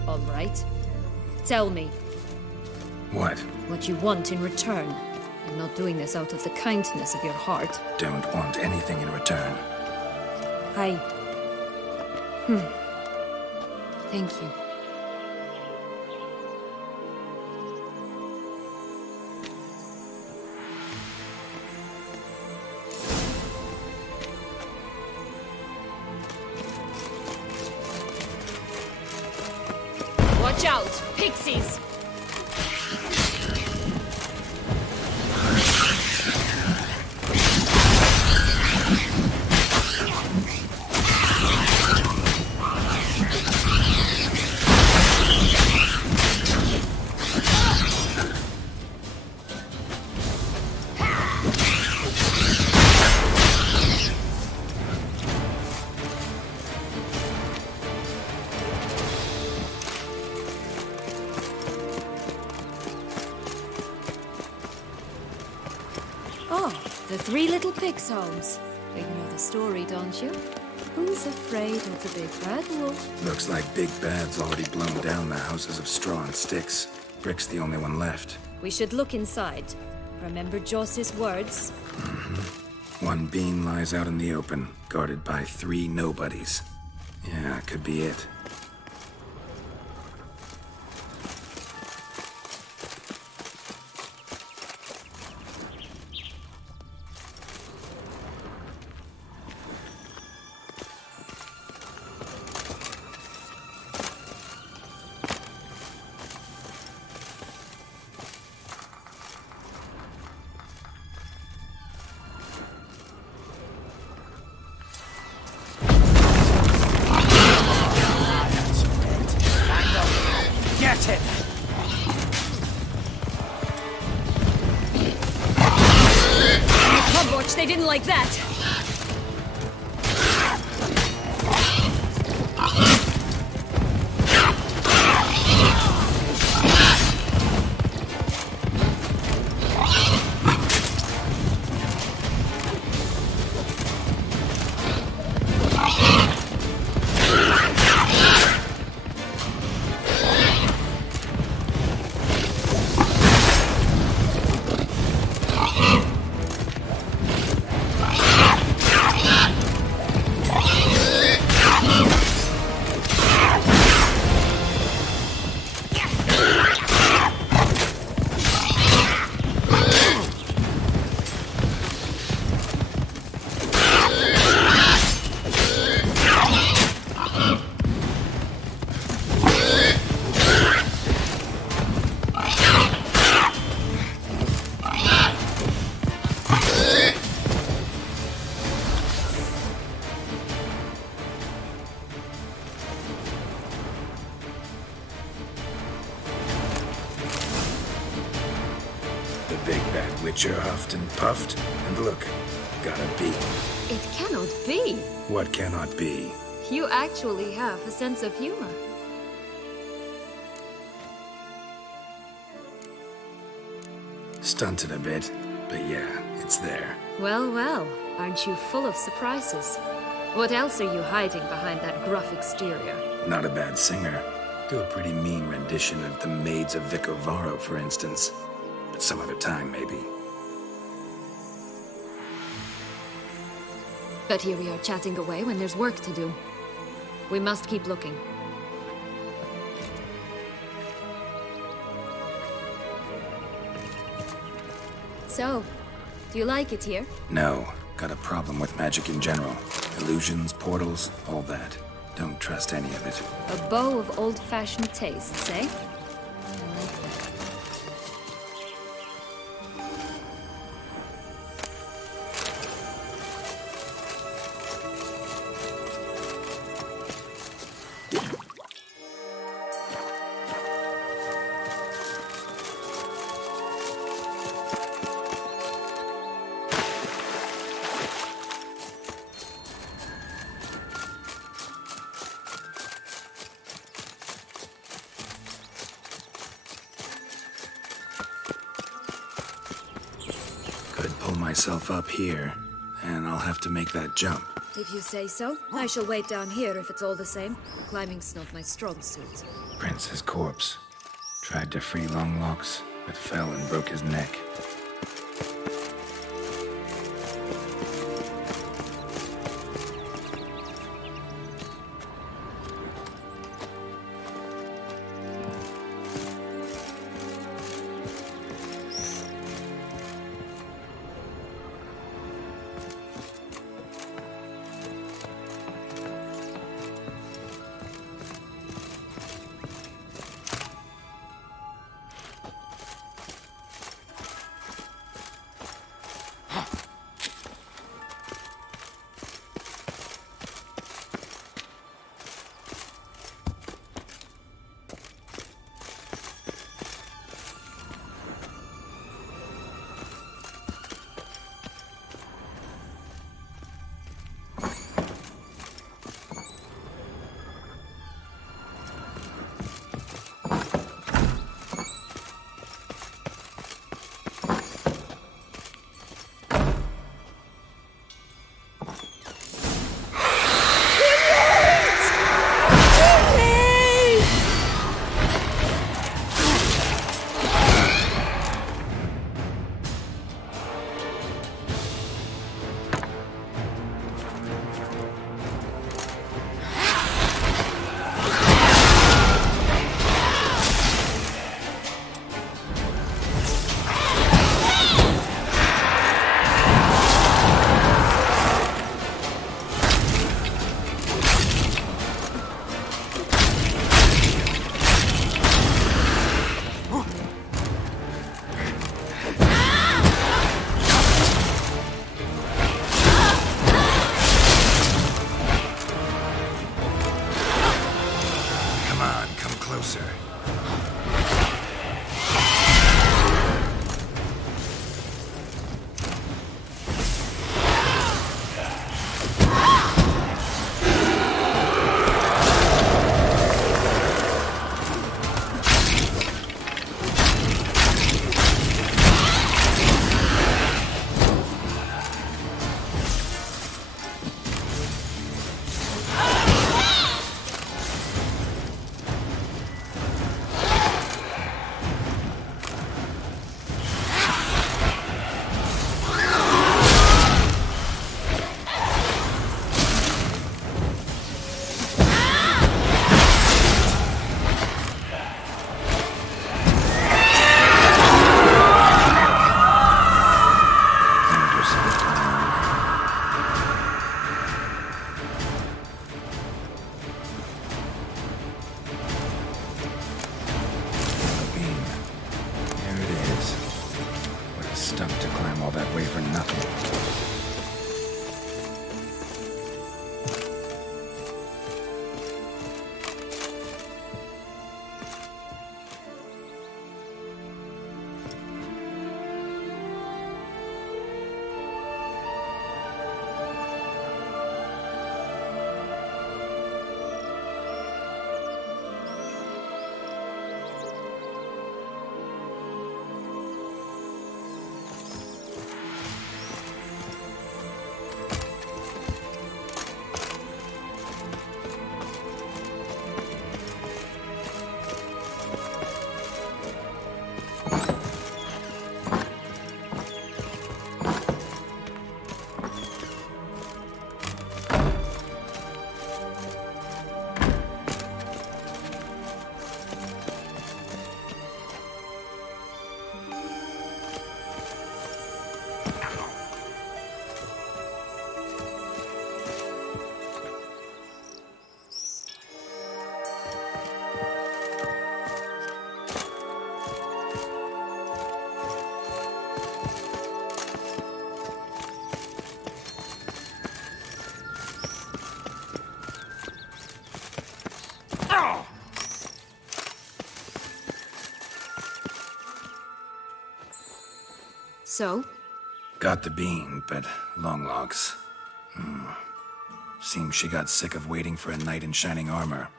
All right. Tell me. What? What you want in return. You're not doing this out of the kindness of your heart. Don't want anything in return. Thank you. Watch out! Pixies! The Three Little Pigs' homes. You know the story, don't you? Who's afraid of the big bad wolf? Looks like Big Bad's already blown down the houses of straw and sticks. Brick's the only one left. We should look inside. Remember Joss's words? One beam lies out in the open, guarded by 3 nobodies. Yeah, could be it. Get him! Come, Watch, they didn't like that. The big bad witcher huffed and puffed, and look, got a beam. It cannot be. What cannot be? You actually have a sense of humor. Stunted a bit, but yeah, it's there. Well, well, aren't you full of surprises? What else are you hiding behind that gruff exterior? Not a bad singer. Do a pretty mean rendition of The Maids of Vicovaro, for instance. But some other time, maybe. But here we are chatting away when there's work to do. We must keep looking. So, do you like it here? No, got a problem with magic in general. Illusions, portals, all that. Don't trust any of it. A bow of old-fashioned tastes, eh? I like that. Could pull myself up here, and I'll have to make that jump. If you say so, I shall wait down here if it's all the same. Climbing's not my strong suit. Prince's corpse. Tried to free Longlocks, but fell and broke his neck. that way for nothing. So? Got the bean, but long logs. Seems she got sick of waiting for a knight in shining armor.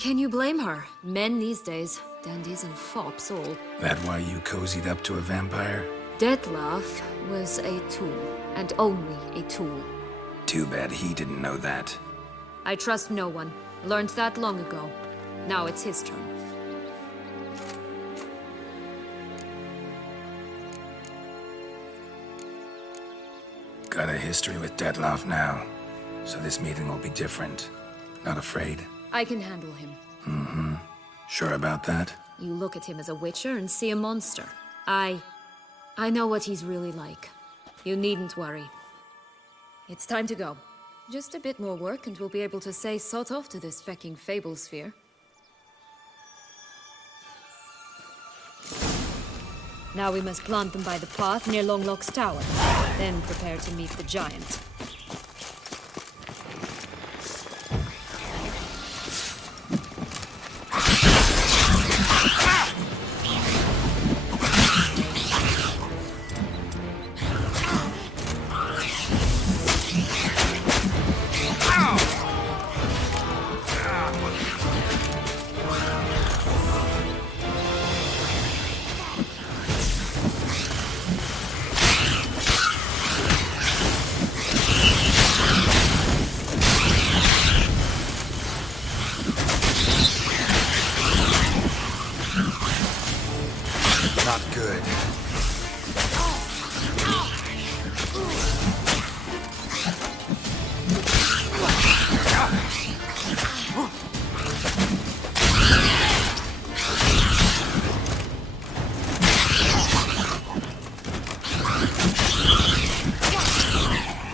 Can you blame her? Men these days, dandies and fops all. That why you cozied up to a vampire? Detlef was a tool, and only a tool. Too bad he didn't know that. I trust no one. Learned that long ago. Now it's his turn. Got a history with Detlef now, so this meeting will be different. Not afraid? I can handle him. Sure about that? You look at him as a witcher and see a monster. I know what he's really like. You needn't worry. It's time to go. Just a bit more work and we'll be able to say sod off to this fecking fable sphere. Now we must plant them by the path near Longlock's tower. Then prepare to meet the giant. Not good.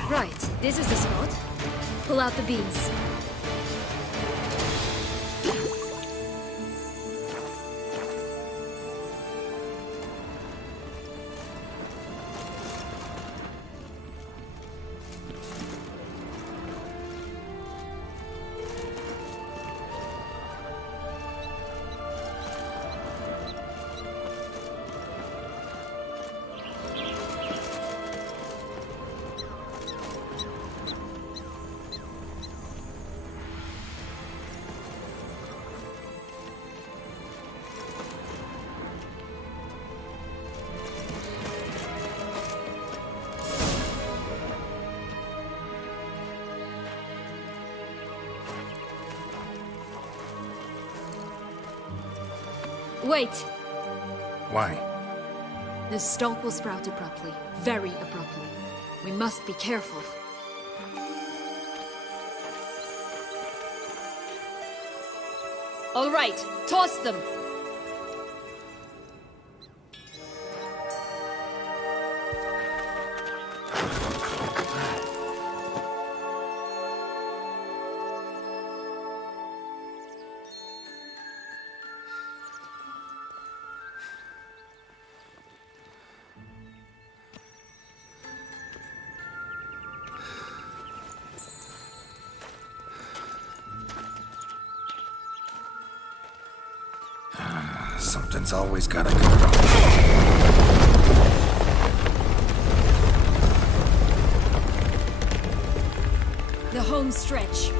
Right, this is the spot. Pull out the beans. Wait! Why? The stalk will sprout abruptly. Very abruptly. We must be careful. All right, toss them! Something's always gotta go wrong. The home stretch.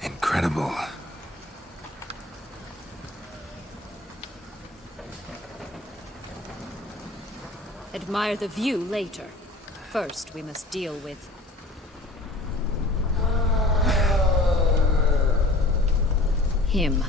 Incredible. Admire the view later. First, we must deal with him.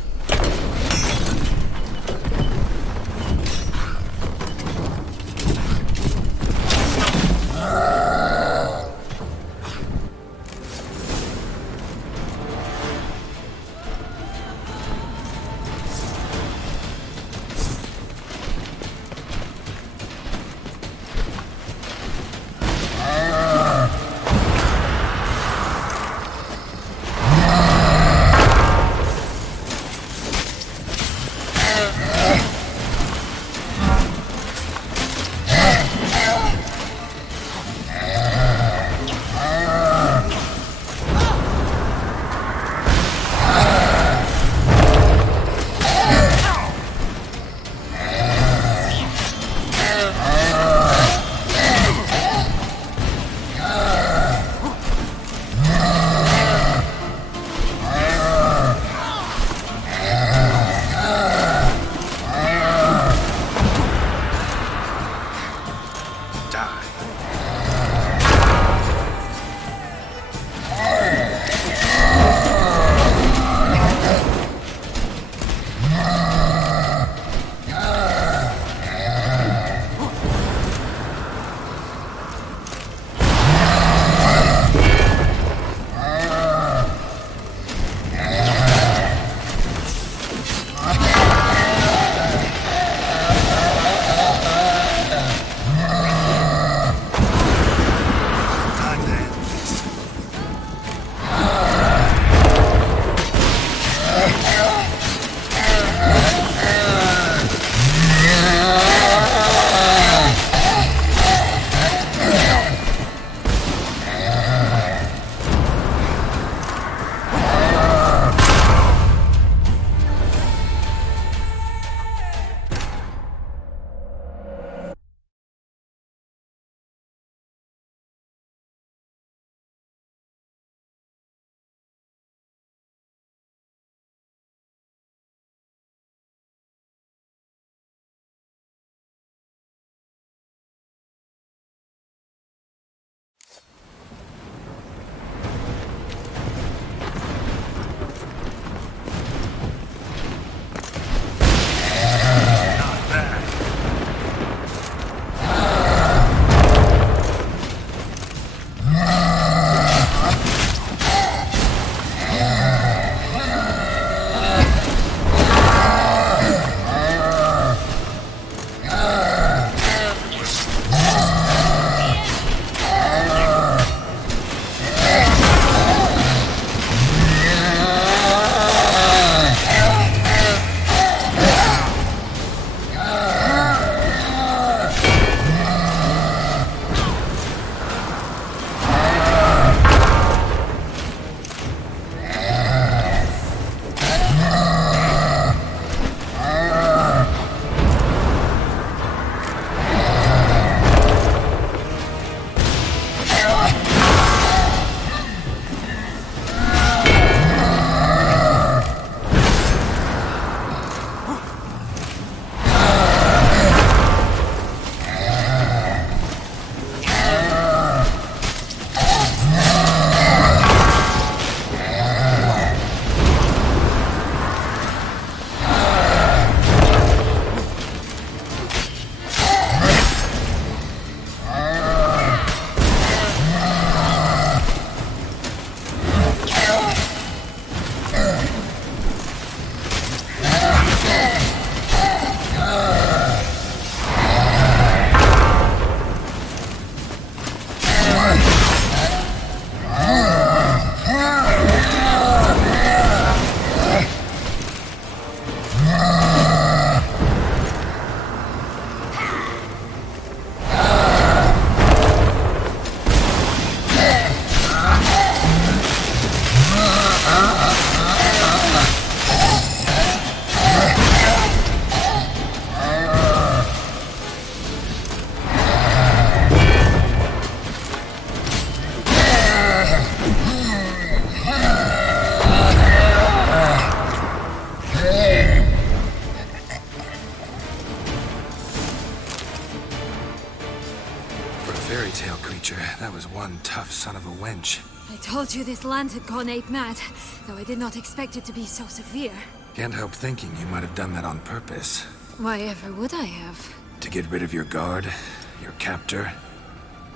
For a fairy tale creature, that was one tough son of a wench. I told you this land had gone ape mad, though I did not expect it to be so severe. Can't help thinking you might have done that on purpose. Why ever would I have? To get rid of your guard, your captor.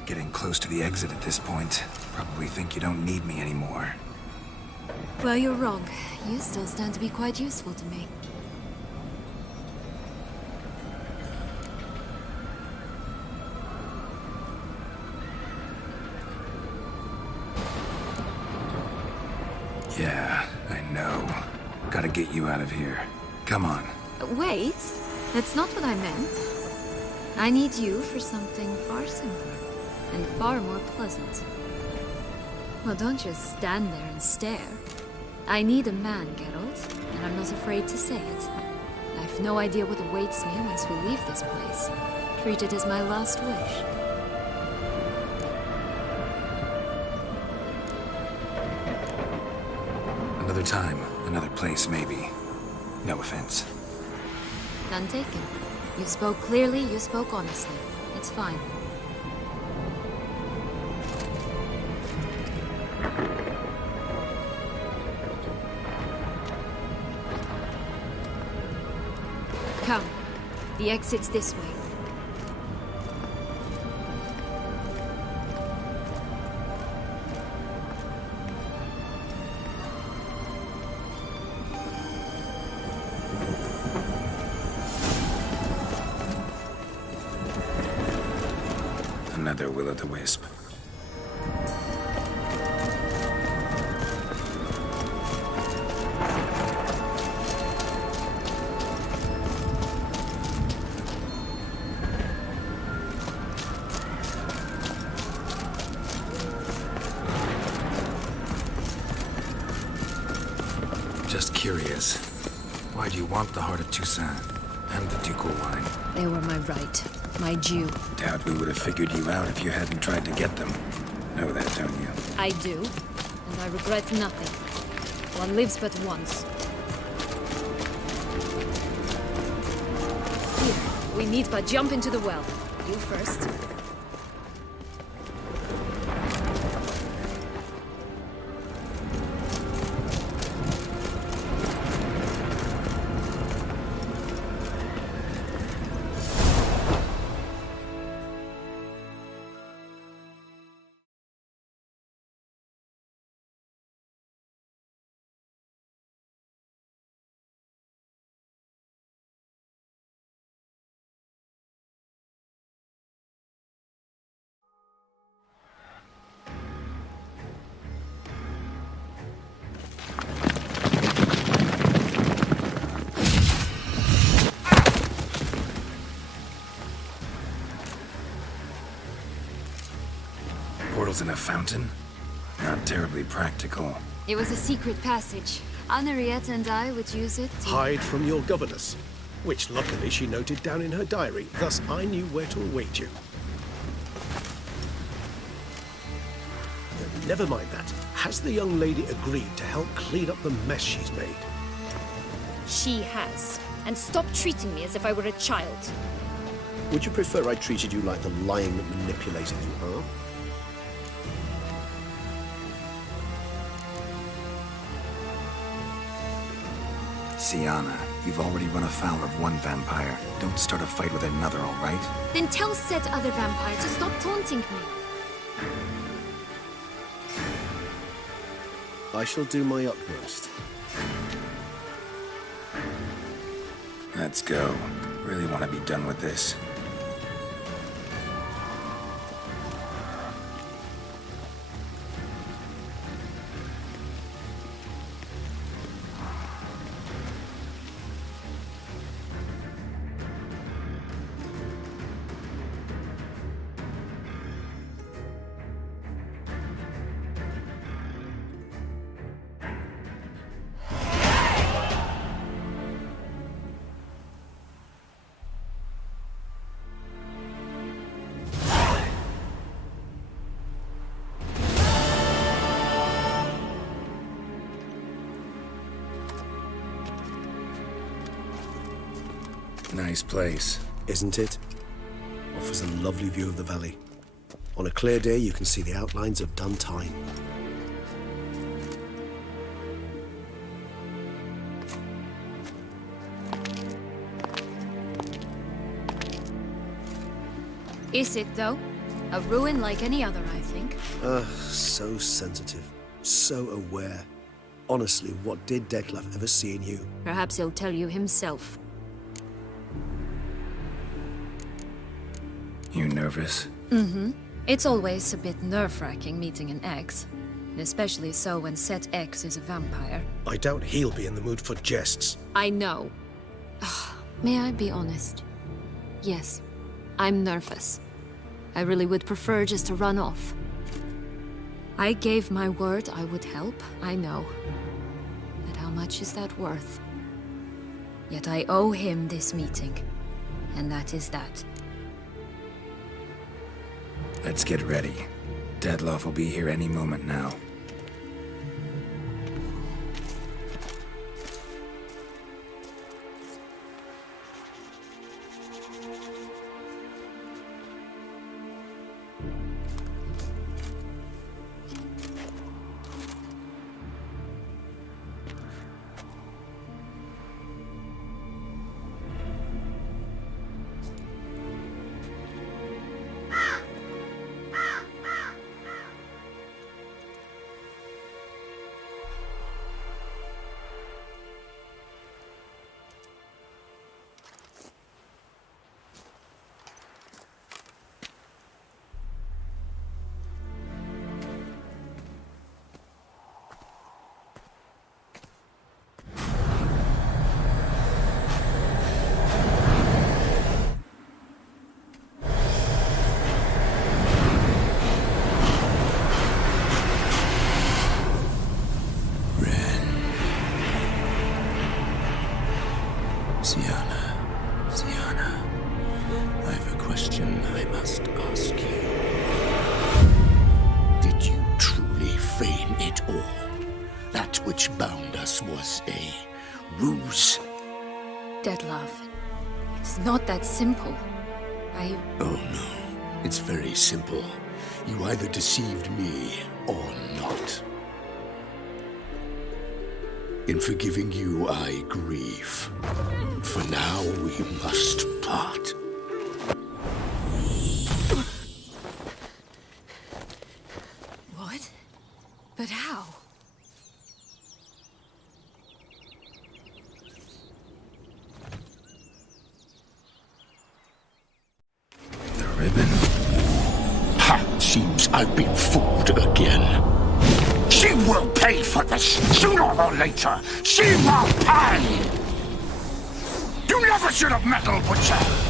Getting close to the exit at this point. Probably think you don't need me anymore. Well, you're wrong. You still stand to be quite useful to me. Yeah, I know. Gotta get you out of here. Come on. Wait, that's not what I meant. I need you for something far simpler and far more pleasant. Well, don't just stand there and stare. I need a man, Geralt, and I'm not afraid to say it. I've no idea what awaits me once we leave this place. Treat it as my last wish. Another time, another place, maybe. No offense. None taken. You spoke clearly, you spoke honestly. It's fine. Come. The exit's this way. Another will-o'-the-wisp. Just curious. Why do you want the heart of Toussaint and the ducal wine? They were my right. My due. Doubt we would have figured you out if you hadn't tried to get them. Know that, don't you? I do, and I regret nothing. One lives but once. Here, we need but jump into the well. You first. Portals in a fountain? Not terribly practical. It was a secret passage. Henriette and I would use it to... Hide from your governess, which luckily she noted down in her diary. Thus, I knew where to await you. Never mind that. Has the young lady agreed to help clean up the mess she's made? She has. And stop treating me as if I were a child. Would you prefer I treated you like the lying manipulator you are? Sieanna, you've already run afoul of one vampire. Don't start a fight with another, all right? Then tell said other vampire to stop taunting me. I shall do my utmost. Let's go. Really want to be done with this. Nice place. Isn't it? Offers a lovely view of the valley. On a clear day, you can see the outlines of done time. Is it, though? A ruin like any other, I think. So sensitive, so aware. Honestly, what did Detlef ever see in you? Perhaps he'll tell you himself. You nervous? It's always a bit nerve-wracking meeting an ex. Especially so when said ex is a vampire. I doubt he'll be in the mood for jests. I know. May I be honest? Yes, I'm nervous. I really would prefer just to run off. I gave my word I would help, I know. But how much is that worth? Yet I owe him this meeting. And that is that. Let's get ready. Detlef will be here any moment now. Sіанна, I have a question I must ask you. Did you truly feign it all? That which bound us was a ruse? Detlef, it's not that simple. Oh no, it's very simple. You either deceived me or not. In forgiving you, I grieve. For now, we must part. What? But how? The ribbon. Ha! Seems I've been fooled again. She will pay for this, sooner or later. She will pay! You never should have meddled with her!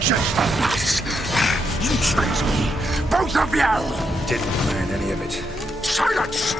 Just the last. You tricked me. Both of you! Didn't plan any of it. Silence!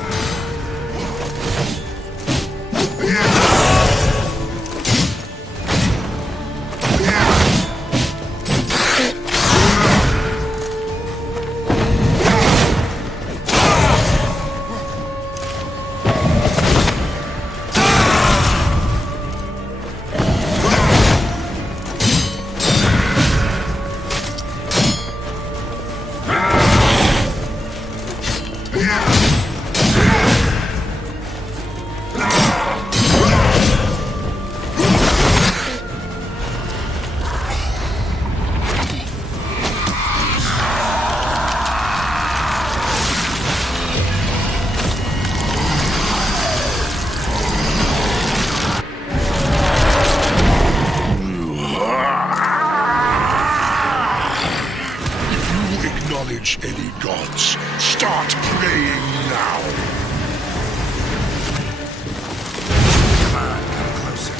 acknowledge any gods. Start praying now. Come on, come closer.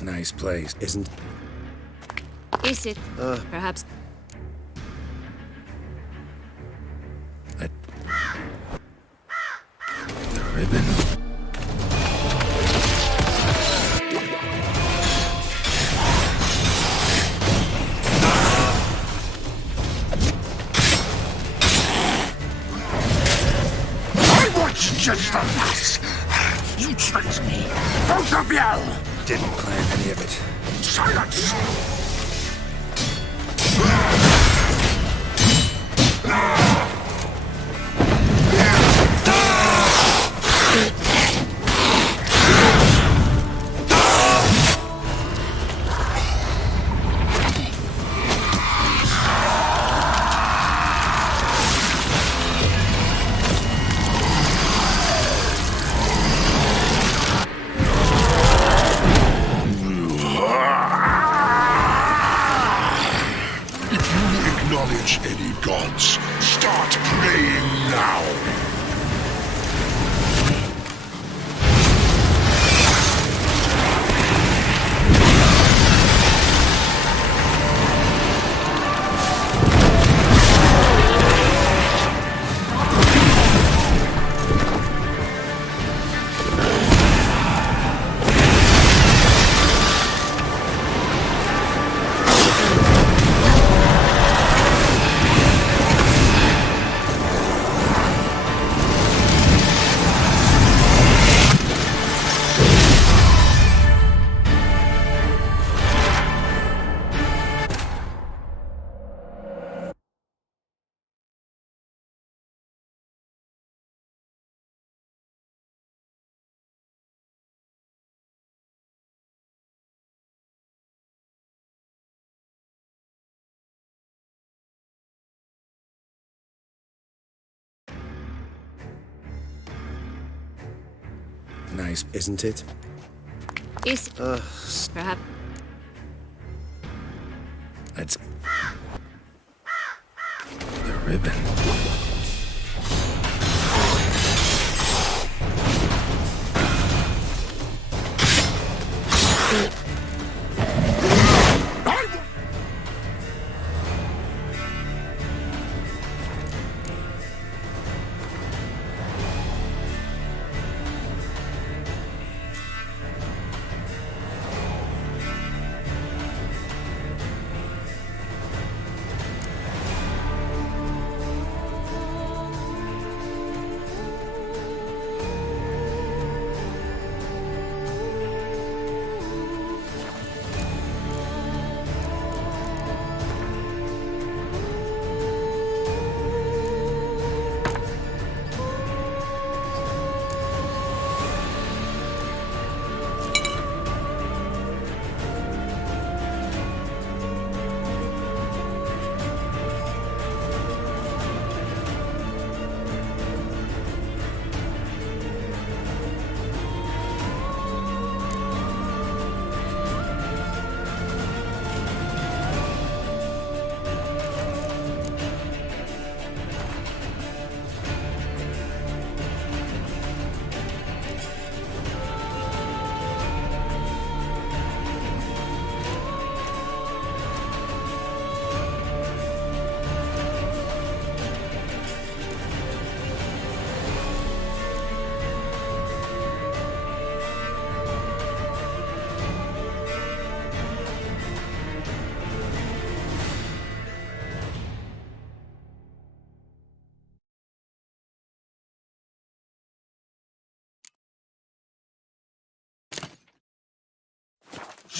Nice place. Isn't... Is it? Perhaps. The ribbon. I was just a lass. You tricked me. Both of you. Didn't plan any of it. Silence! Acknowledge any gods. Start praying now. Nice. Isn't it? Is perhaps. That's the ribbon.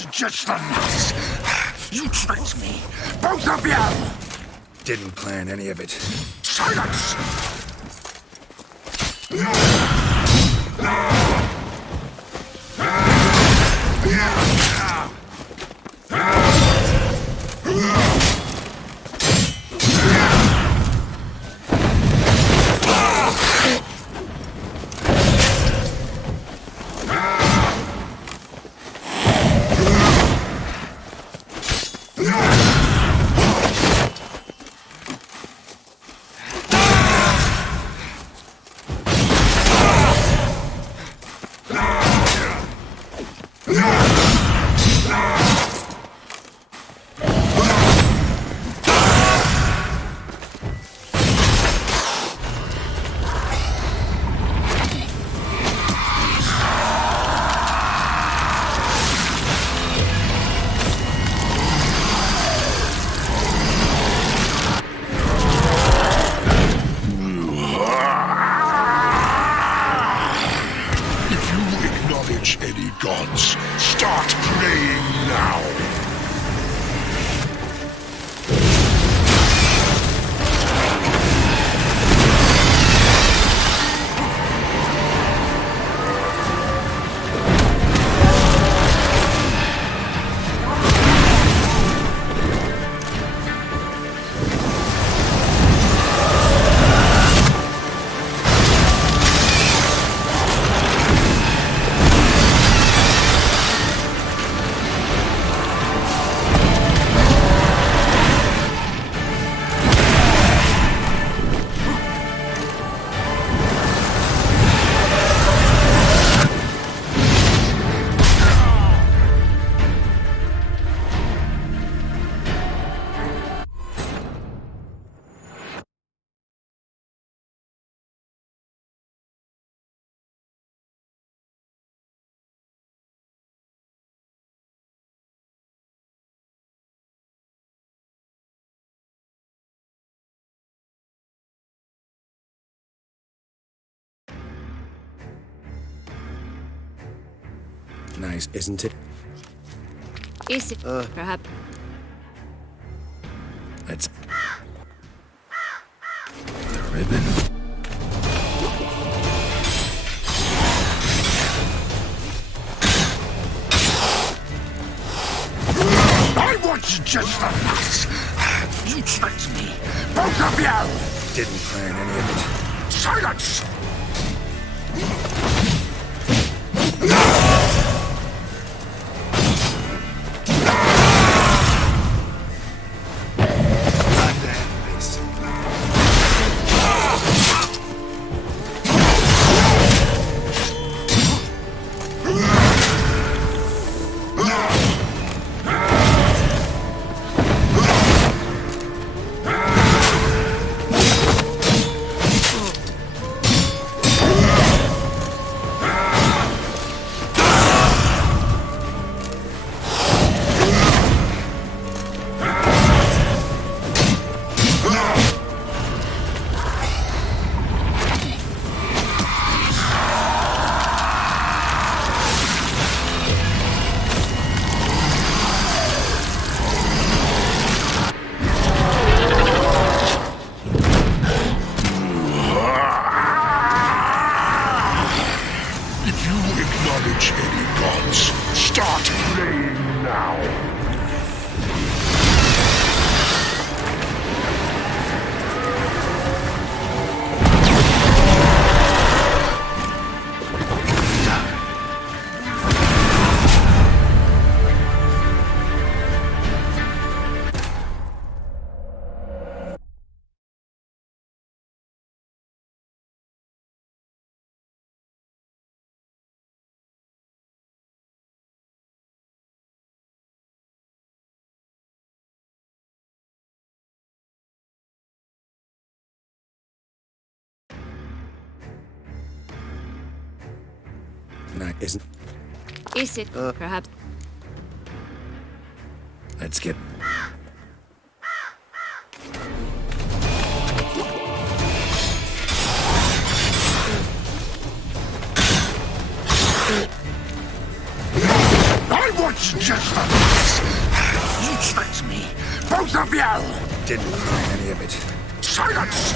just the last. You tricked me, both of you! Didn't plan any of it. Silence! Any gods, start praying now! Nice. Isn't it? Is it perhaps? Let's... The ribbon. I was just the last. You tricked me, both of you! Didn't plan any of it. Silence! No, Isn't... Is it perhaps? let's get... I want was just a mess. You tricked me. Both of you! Didn't plan any of it. Silence!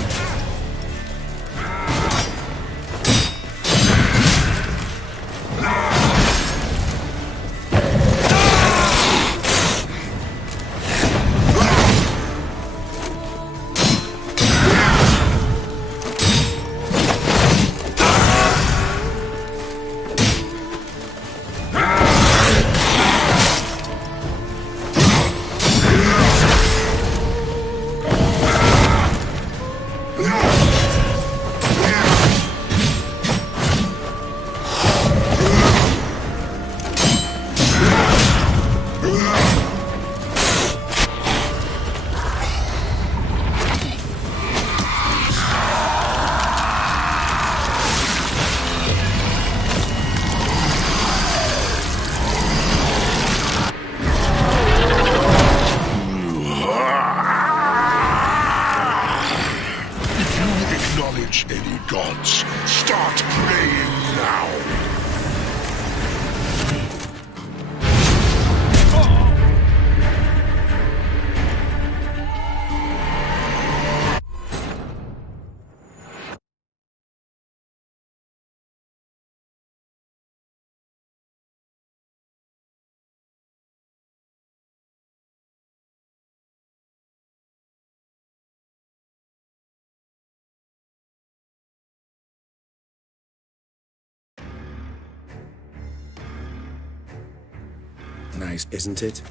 Any gods, start praying now. Nice. Isn't it?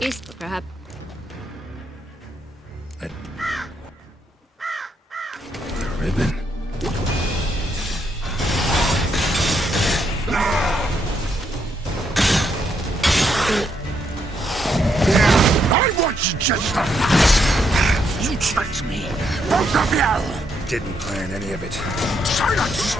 Is perhaps. The ribbon. I was just a mess. You tricked me. Both of you! Didn't plan any of it. Silence!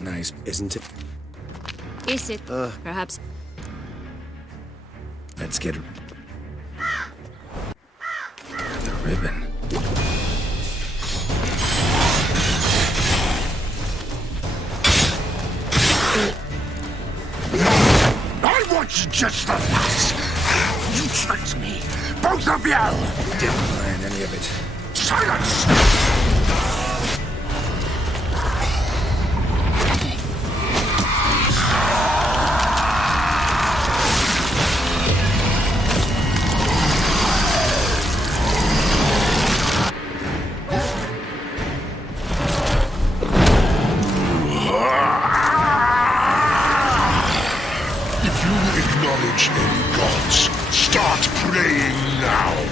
Nice. isn't it? Is it? Perhaps. Let's get the ribbon. I want you just for that. You tricked me. Both of you. Didn't plan any of it. Silence! If you acknowledge any gods, start praying now.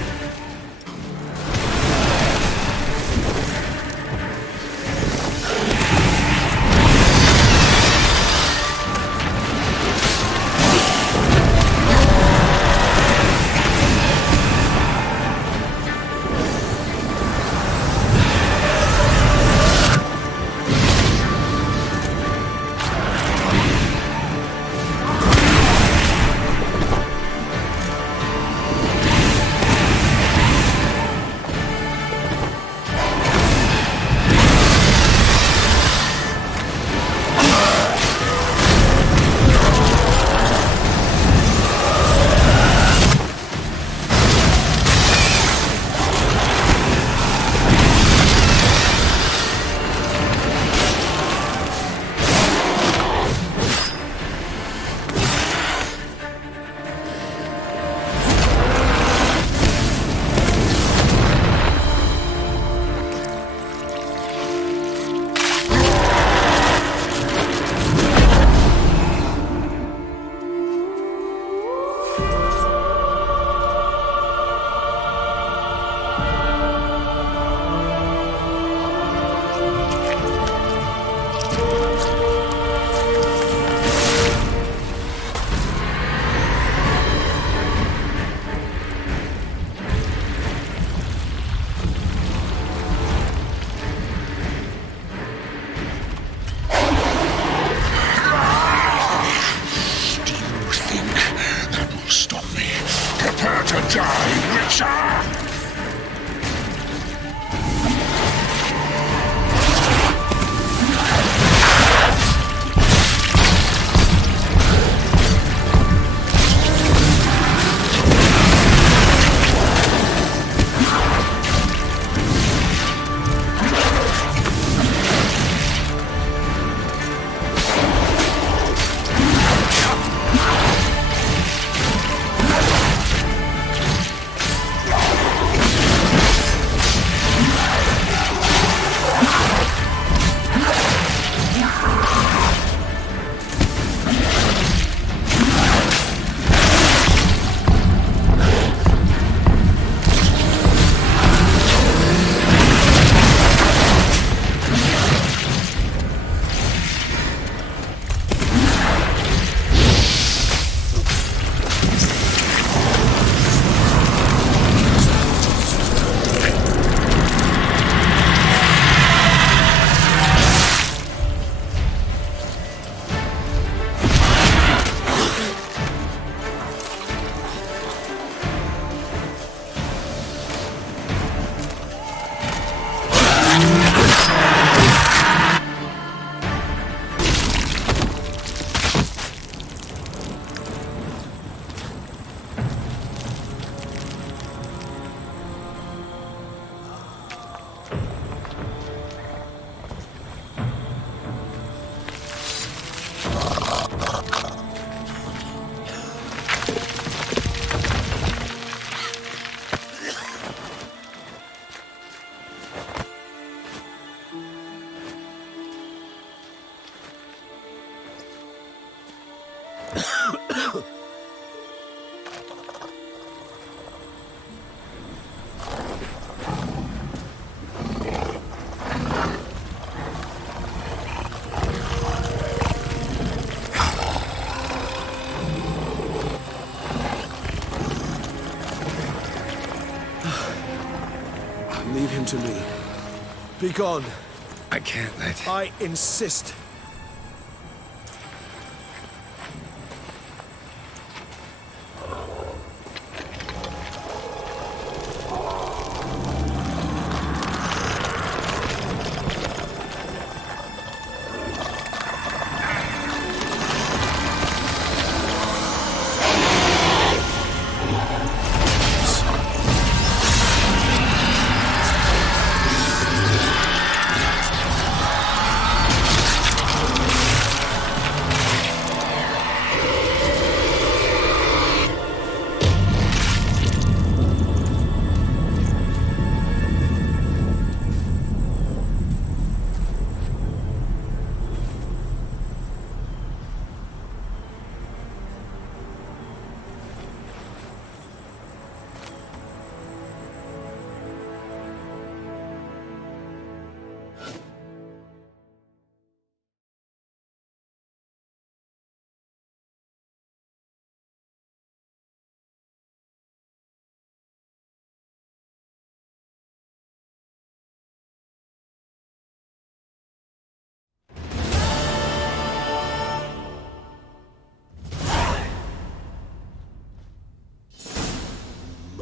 Leave him to me. Be gone. I can't let... I insist.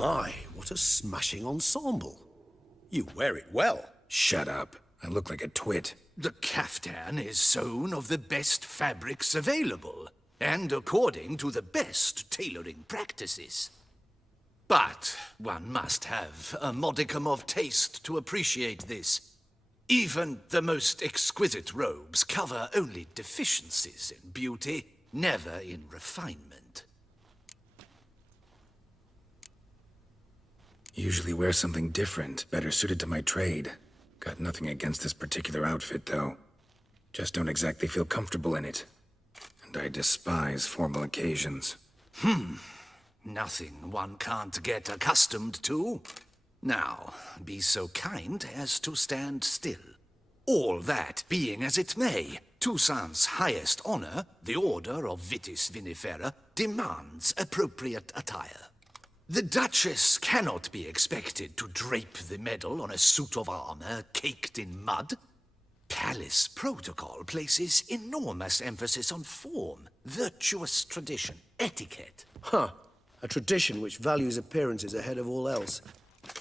My, what a smashing ensemble. You wear it well. Shut up. I look like a twit. The caftan is sewn of the best fabrics available, and according to the best tailoring practices. But one must have a modicum of taste to appreciate this. Even the most exquisite robes cover only deficiencies in beauty, never in refinement. Usually wear something different, better suited to my trade. Got nothing against this particular outfit, though. Just don't exactly feel comfortable in it. And I despise formal occasions. Nothing one can't get accustomed to. Now, be so kind as to stand still. All that being as it may, Toussaint's highest honor, the Order of Vitis Vinifera, demands appropriate attire. The Duchess cannot be expected to drape the medal on a suit of armor caked in mud. Palace protocol places enormous emphasis on form, virtuous tradition, etiquette. Huh. A tradition which values appearances ahead of all else,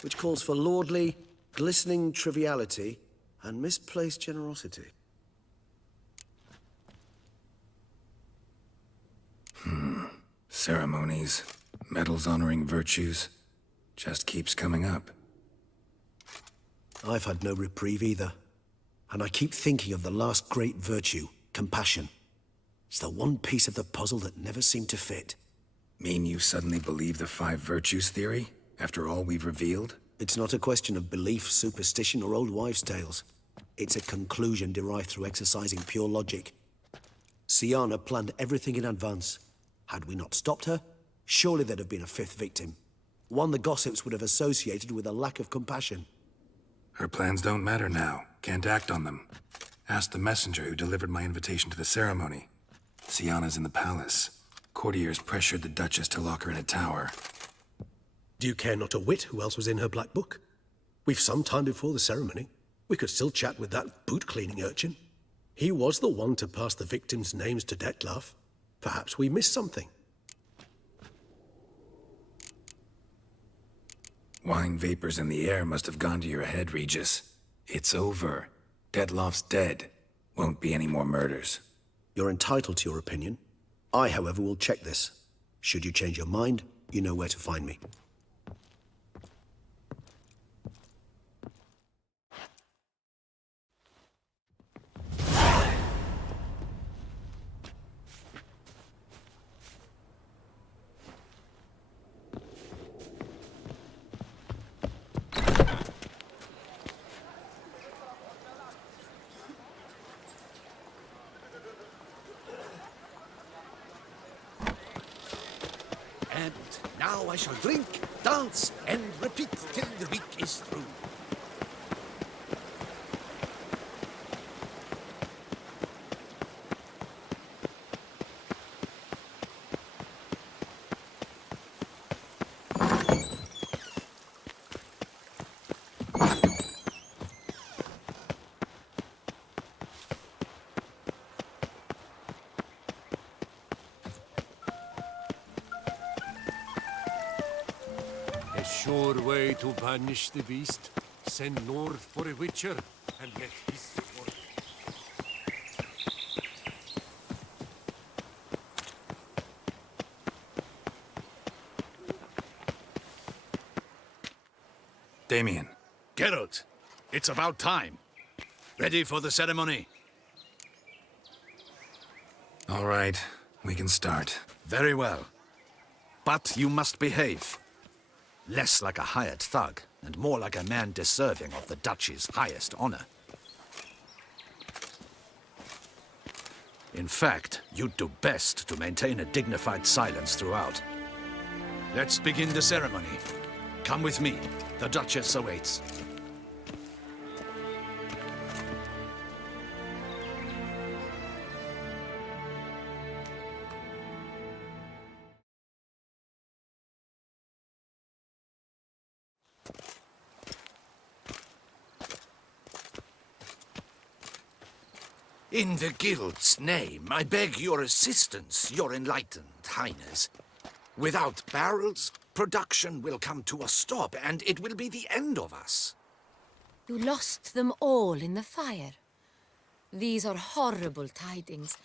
which calls for lordly, glistening triviality and misplaced generosity. Ceremonies, medals honoring virtues, just keeps coming up. I've had no reprieve either. And I keep thinking of the last great virtue, compassion. It's the one piece of the puzzle that never seemed to fit. Mean you suddenly believe the 5 virtues theory, after all we've revealed? It's not a question of belief, superstition, or old wives' tales. It's a conclusion derived through exercising pure logic. Sіанна planned everything in advance. Had we not stopped her, surely there'd have been a 5th victim. One the gossips would have associated with a lack of compassion. Her plans don't matter now. Can't act on them. Ask the messenger who delivered my invitation to the ceremony. Sіанna's in the palace. Courtiers pressured the Duchess to lock her in a tower. Do you care not a whit who else was in her black book? We've some time before the ceremony. We could still chat with that boot-cleaning urchin. He was the one to pass the victims' names to Detlef. Perhaps we missed something. Wine vapors in the air must have gone to your head, Regis. It's over. Detlef's dead. Won't be any more murders. You're entitled to your opinion. I, however, will check this. Should you change your mind, you know where to find me. And now I shall drink, dance, and repeat till the week is through. A sure way to banish the beast. Send north for a witcher and let his work. Damien. Geralt, it's about time. Ready for the ceremony? All right, we can start. Very well. But you must behave. Less like a hired thug, and more like a man deserving of the Duchy's highest honor. In fact, you'd do best to maintain a dignified silence throughout. Let's begin the ceremony. Come with me. The Duchess awaits. In the Guild's name, I beg your assistance, your enlightened highness. Without barrels, production will come to a stop, and it will be the end of us. You lost them all in the fire. These are horrible tidings.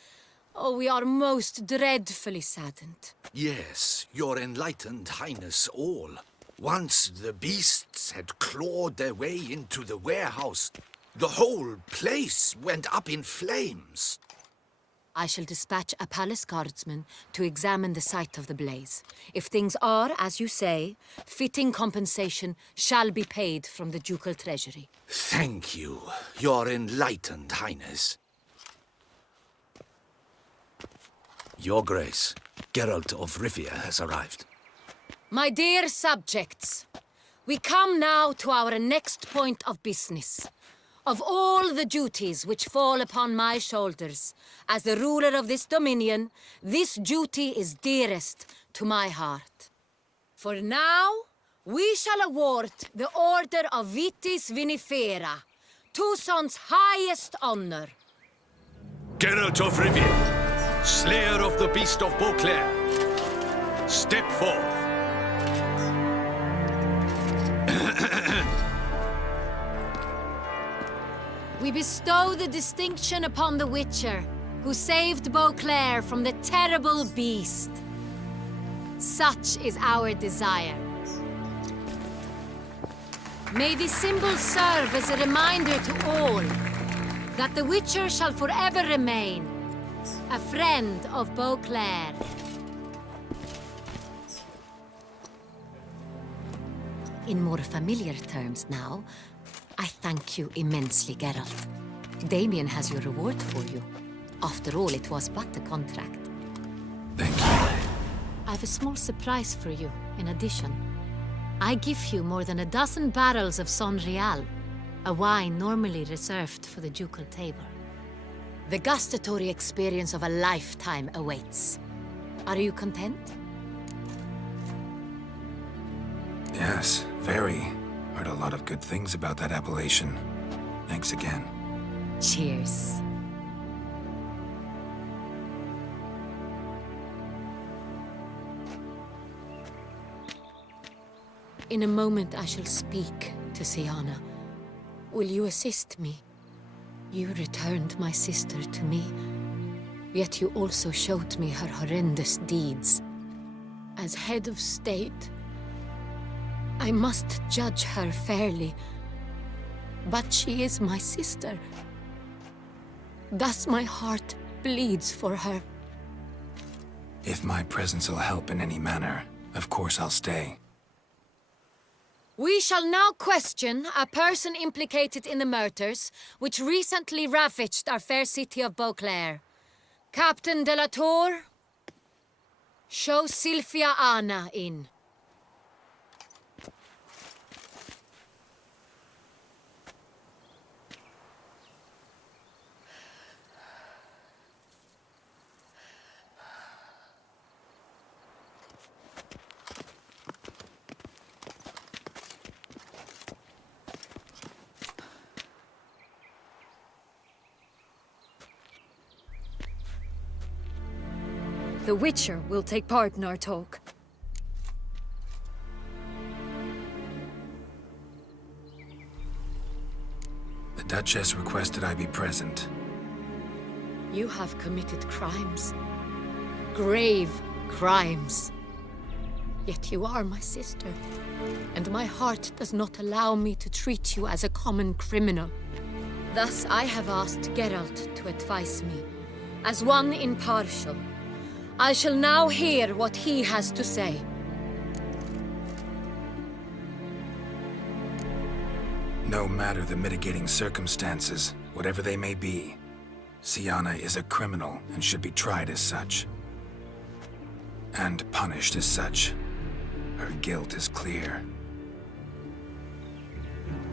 Oh, we are most dreadfully saddened. Yes, your enlightened highness all. Once the beasts had clawed their way into the warehouse, the whole place went up in flames. I shall dispatch a palace guardsman to examine the site of the blaze. If things are, as you say, fitting compensation shall be paid from the ducal treasury. Thank you, your enlightened highness. Your Grace, Geralt of Rivia has arrived. My dear subjects, we come now to our next point of business. Of all the duties which fall upon my shoulders, as the ruler of this dominion, this duty is dearest to my heart. For now, we shall award the Order of Vitis Vinifera, Tucson's highest honor. Geralt of Rivia, slayer of the beast of Beauclair, step forth. We bestow the distinction upon the Witcher, who saved Beauclair from the terrible beast. Such is our desire. May this symbol serve as a reminder to all that the Witcher shall forever remain a friend of Beauclair. In more familiar terms now, I thank you immensely, Geralt. Damien has your reward for you. After all, it was but a contract. Thank you. I have a small surprise for you, in addition. I give you more than a dozen barrels of Son Real, a wine normally reserved for the ducal table. The gustatory experience of a lifetime awaits. Are you content? Yes, very. Heard a lot of good things about that appellation. Thanks again. Cheers. In a moment I shall speak to Syanna. Will you assist me? You returned my sister to me, yet you also showed me her horrendous deeds. As head of state, I must judge her fairly, but she is my sister. Thus my heart bleeds for her. If my presence will help in any manner, of course I'll stay. We shall now question a person implicated in the murders which recently ravaged our fair city of Beauclair. Captain de la Tour, show Sylvia Anna in. The Witcher will take part in our talk. The Duchess requested I be present. You have committed crimes. Grave crimes. Yet you are my sister, and my heart does not allow me to treat you as a common criminal. Thus I have asked Geralt to advise me, as one impartial. I shall now hear what he has to say. No matter the mitigating circumstances, whatever they may be, Syanna is a criminal and should be tried as such. And punished as such. Her guilt is clear.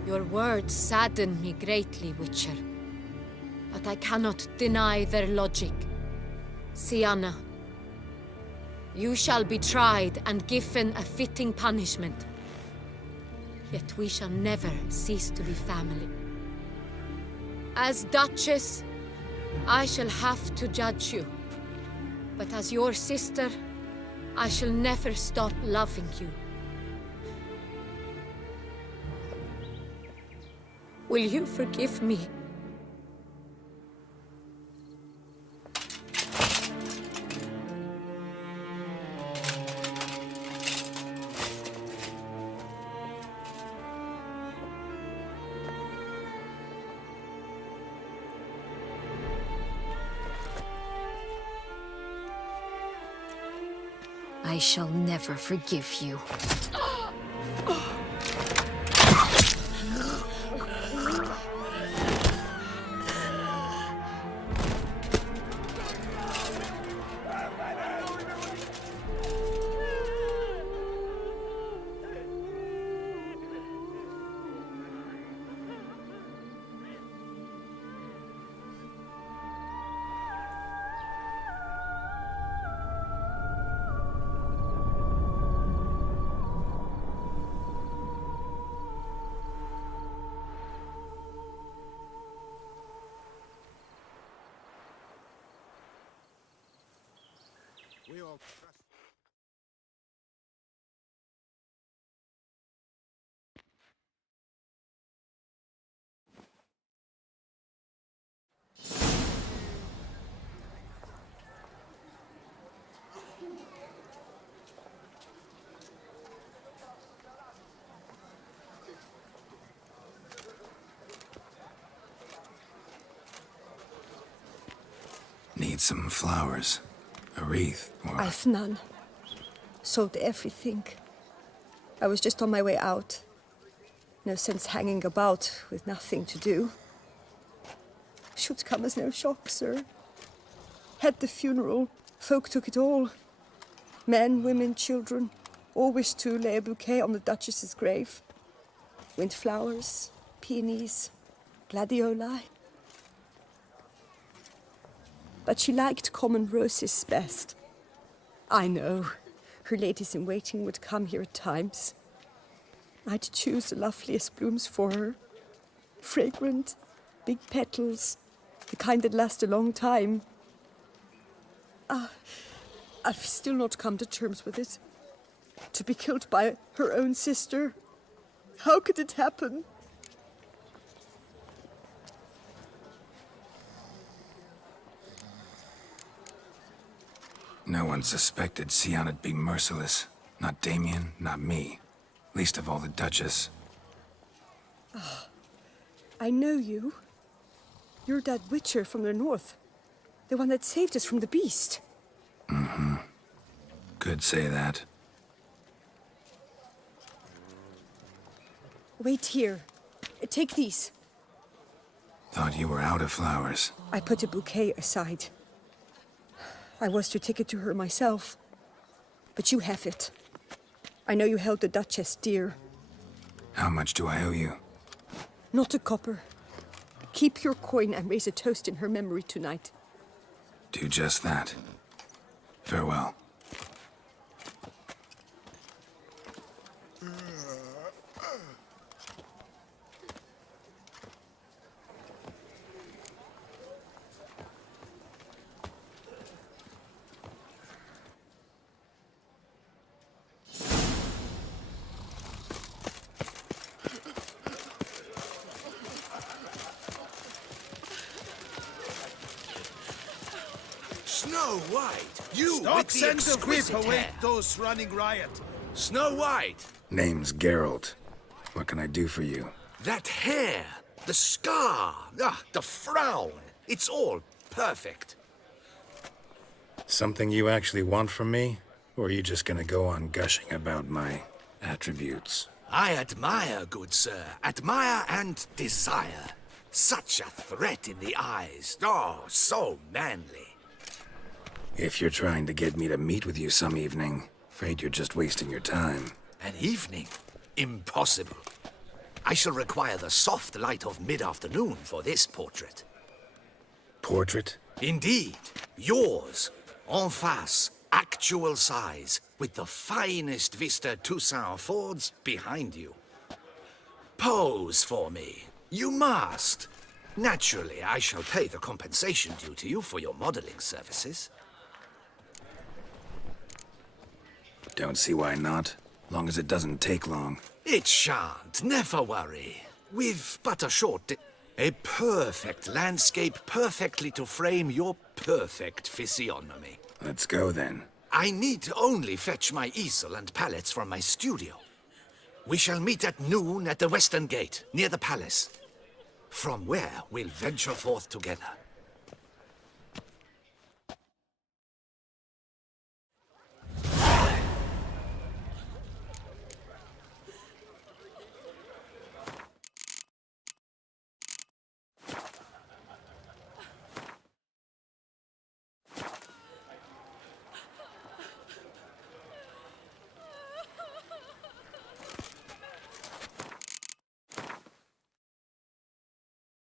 Your words sadden me greatly, Witcher. But I cannot deny their logic. Syanna, you shall be tried and given a fitting punishment. Yet we shall never cease to be family. As Duchess, I shall have to judge you. But as your sister, I shall never stop loving you. Will you forgive me? I shall never forgive you. Need some flowers, a wreath, or... I've none. Sold everything. I was just on my way out. No sense hanging about with nothing to do. Should come as no shock, sir. Had the funeral. Folk took it all. Men, women, children. All wished to lay a bouquet on the Duchess's grave. Windflowers, peonies, gladioli. But she liked common roses best. I know. Her ladies-in-waiting would come here at times. I'd choose the loveliest blooms for her. Fragrant, big petals, the kind that last a long time. I've still not come to terms with it. To be killed by her own sister. How could it happen? No one suspected Sieanna'd be merciless. Not Damien, not me. Least of all the Duchess. I know you. You're that witcher from the north. The one that saved us from the beast. Mm-hmm. Could say that. Wait here. Take these. Thought you were out of flowers. I put a bouquet aside. I was to take it to her myself. But you have it. I know you held the Duchess dear. How much do I owe you? Not a copper. Keep your coin and raise a toast in her memory tonight. Do just that. Farewell. Snow White! You Stop, with the send the whip exquisite away hair. those running riot. Snow White! Name's Geralt. What can I do for you? That hair! The scar! The frown! It's all perfect. Something you actually want from me? Or are you just gonna go on gushing about my attributes? I admire, good sir. Admire and desire. Such a threat in the eyes. Oh, so manly. If you're trying to get me to meet with you some evening, afraid you're just wasting your time. An evening? Impossible. I shall require the soft light of mid-afternoon for this portrait. Portrait? Indeed. Yours. En face. Actual size. With the finest vista Toussaint affords behind you. Pose for me. You must. Naturally, I shall pay the compensation due to you for your modeling services. Don't see why not. Long as it doesn't take long. It shan't, never worry. We've but a a perfect landscape perfectly to frame your perfect physiognomy. Let's go then. I need only fetch my easel and pallets from my studio. We shall meet at noon at the western gate, near the palace. From where we'll venture forth together.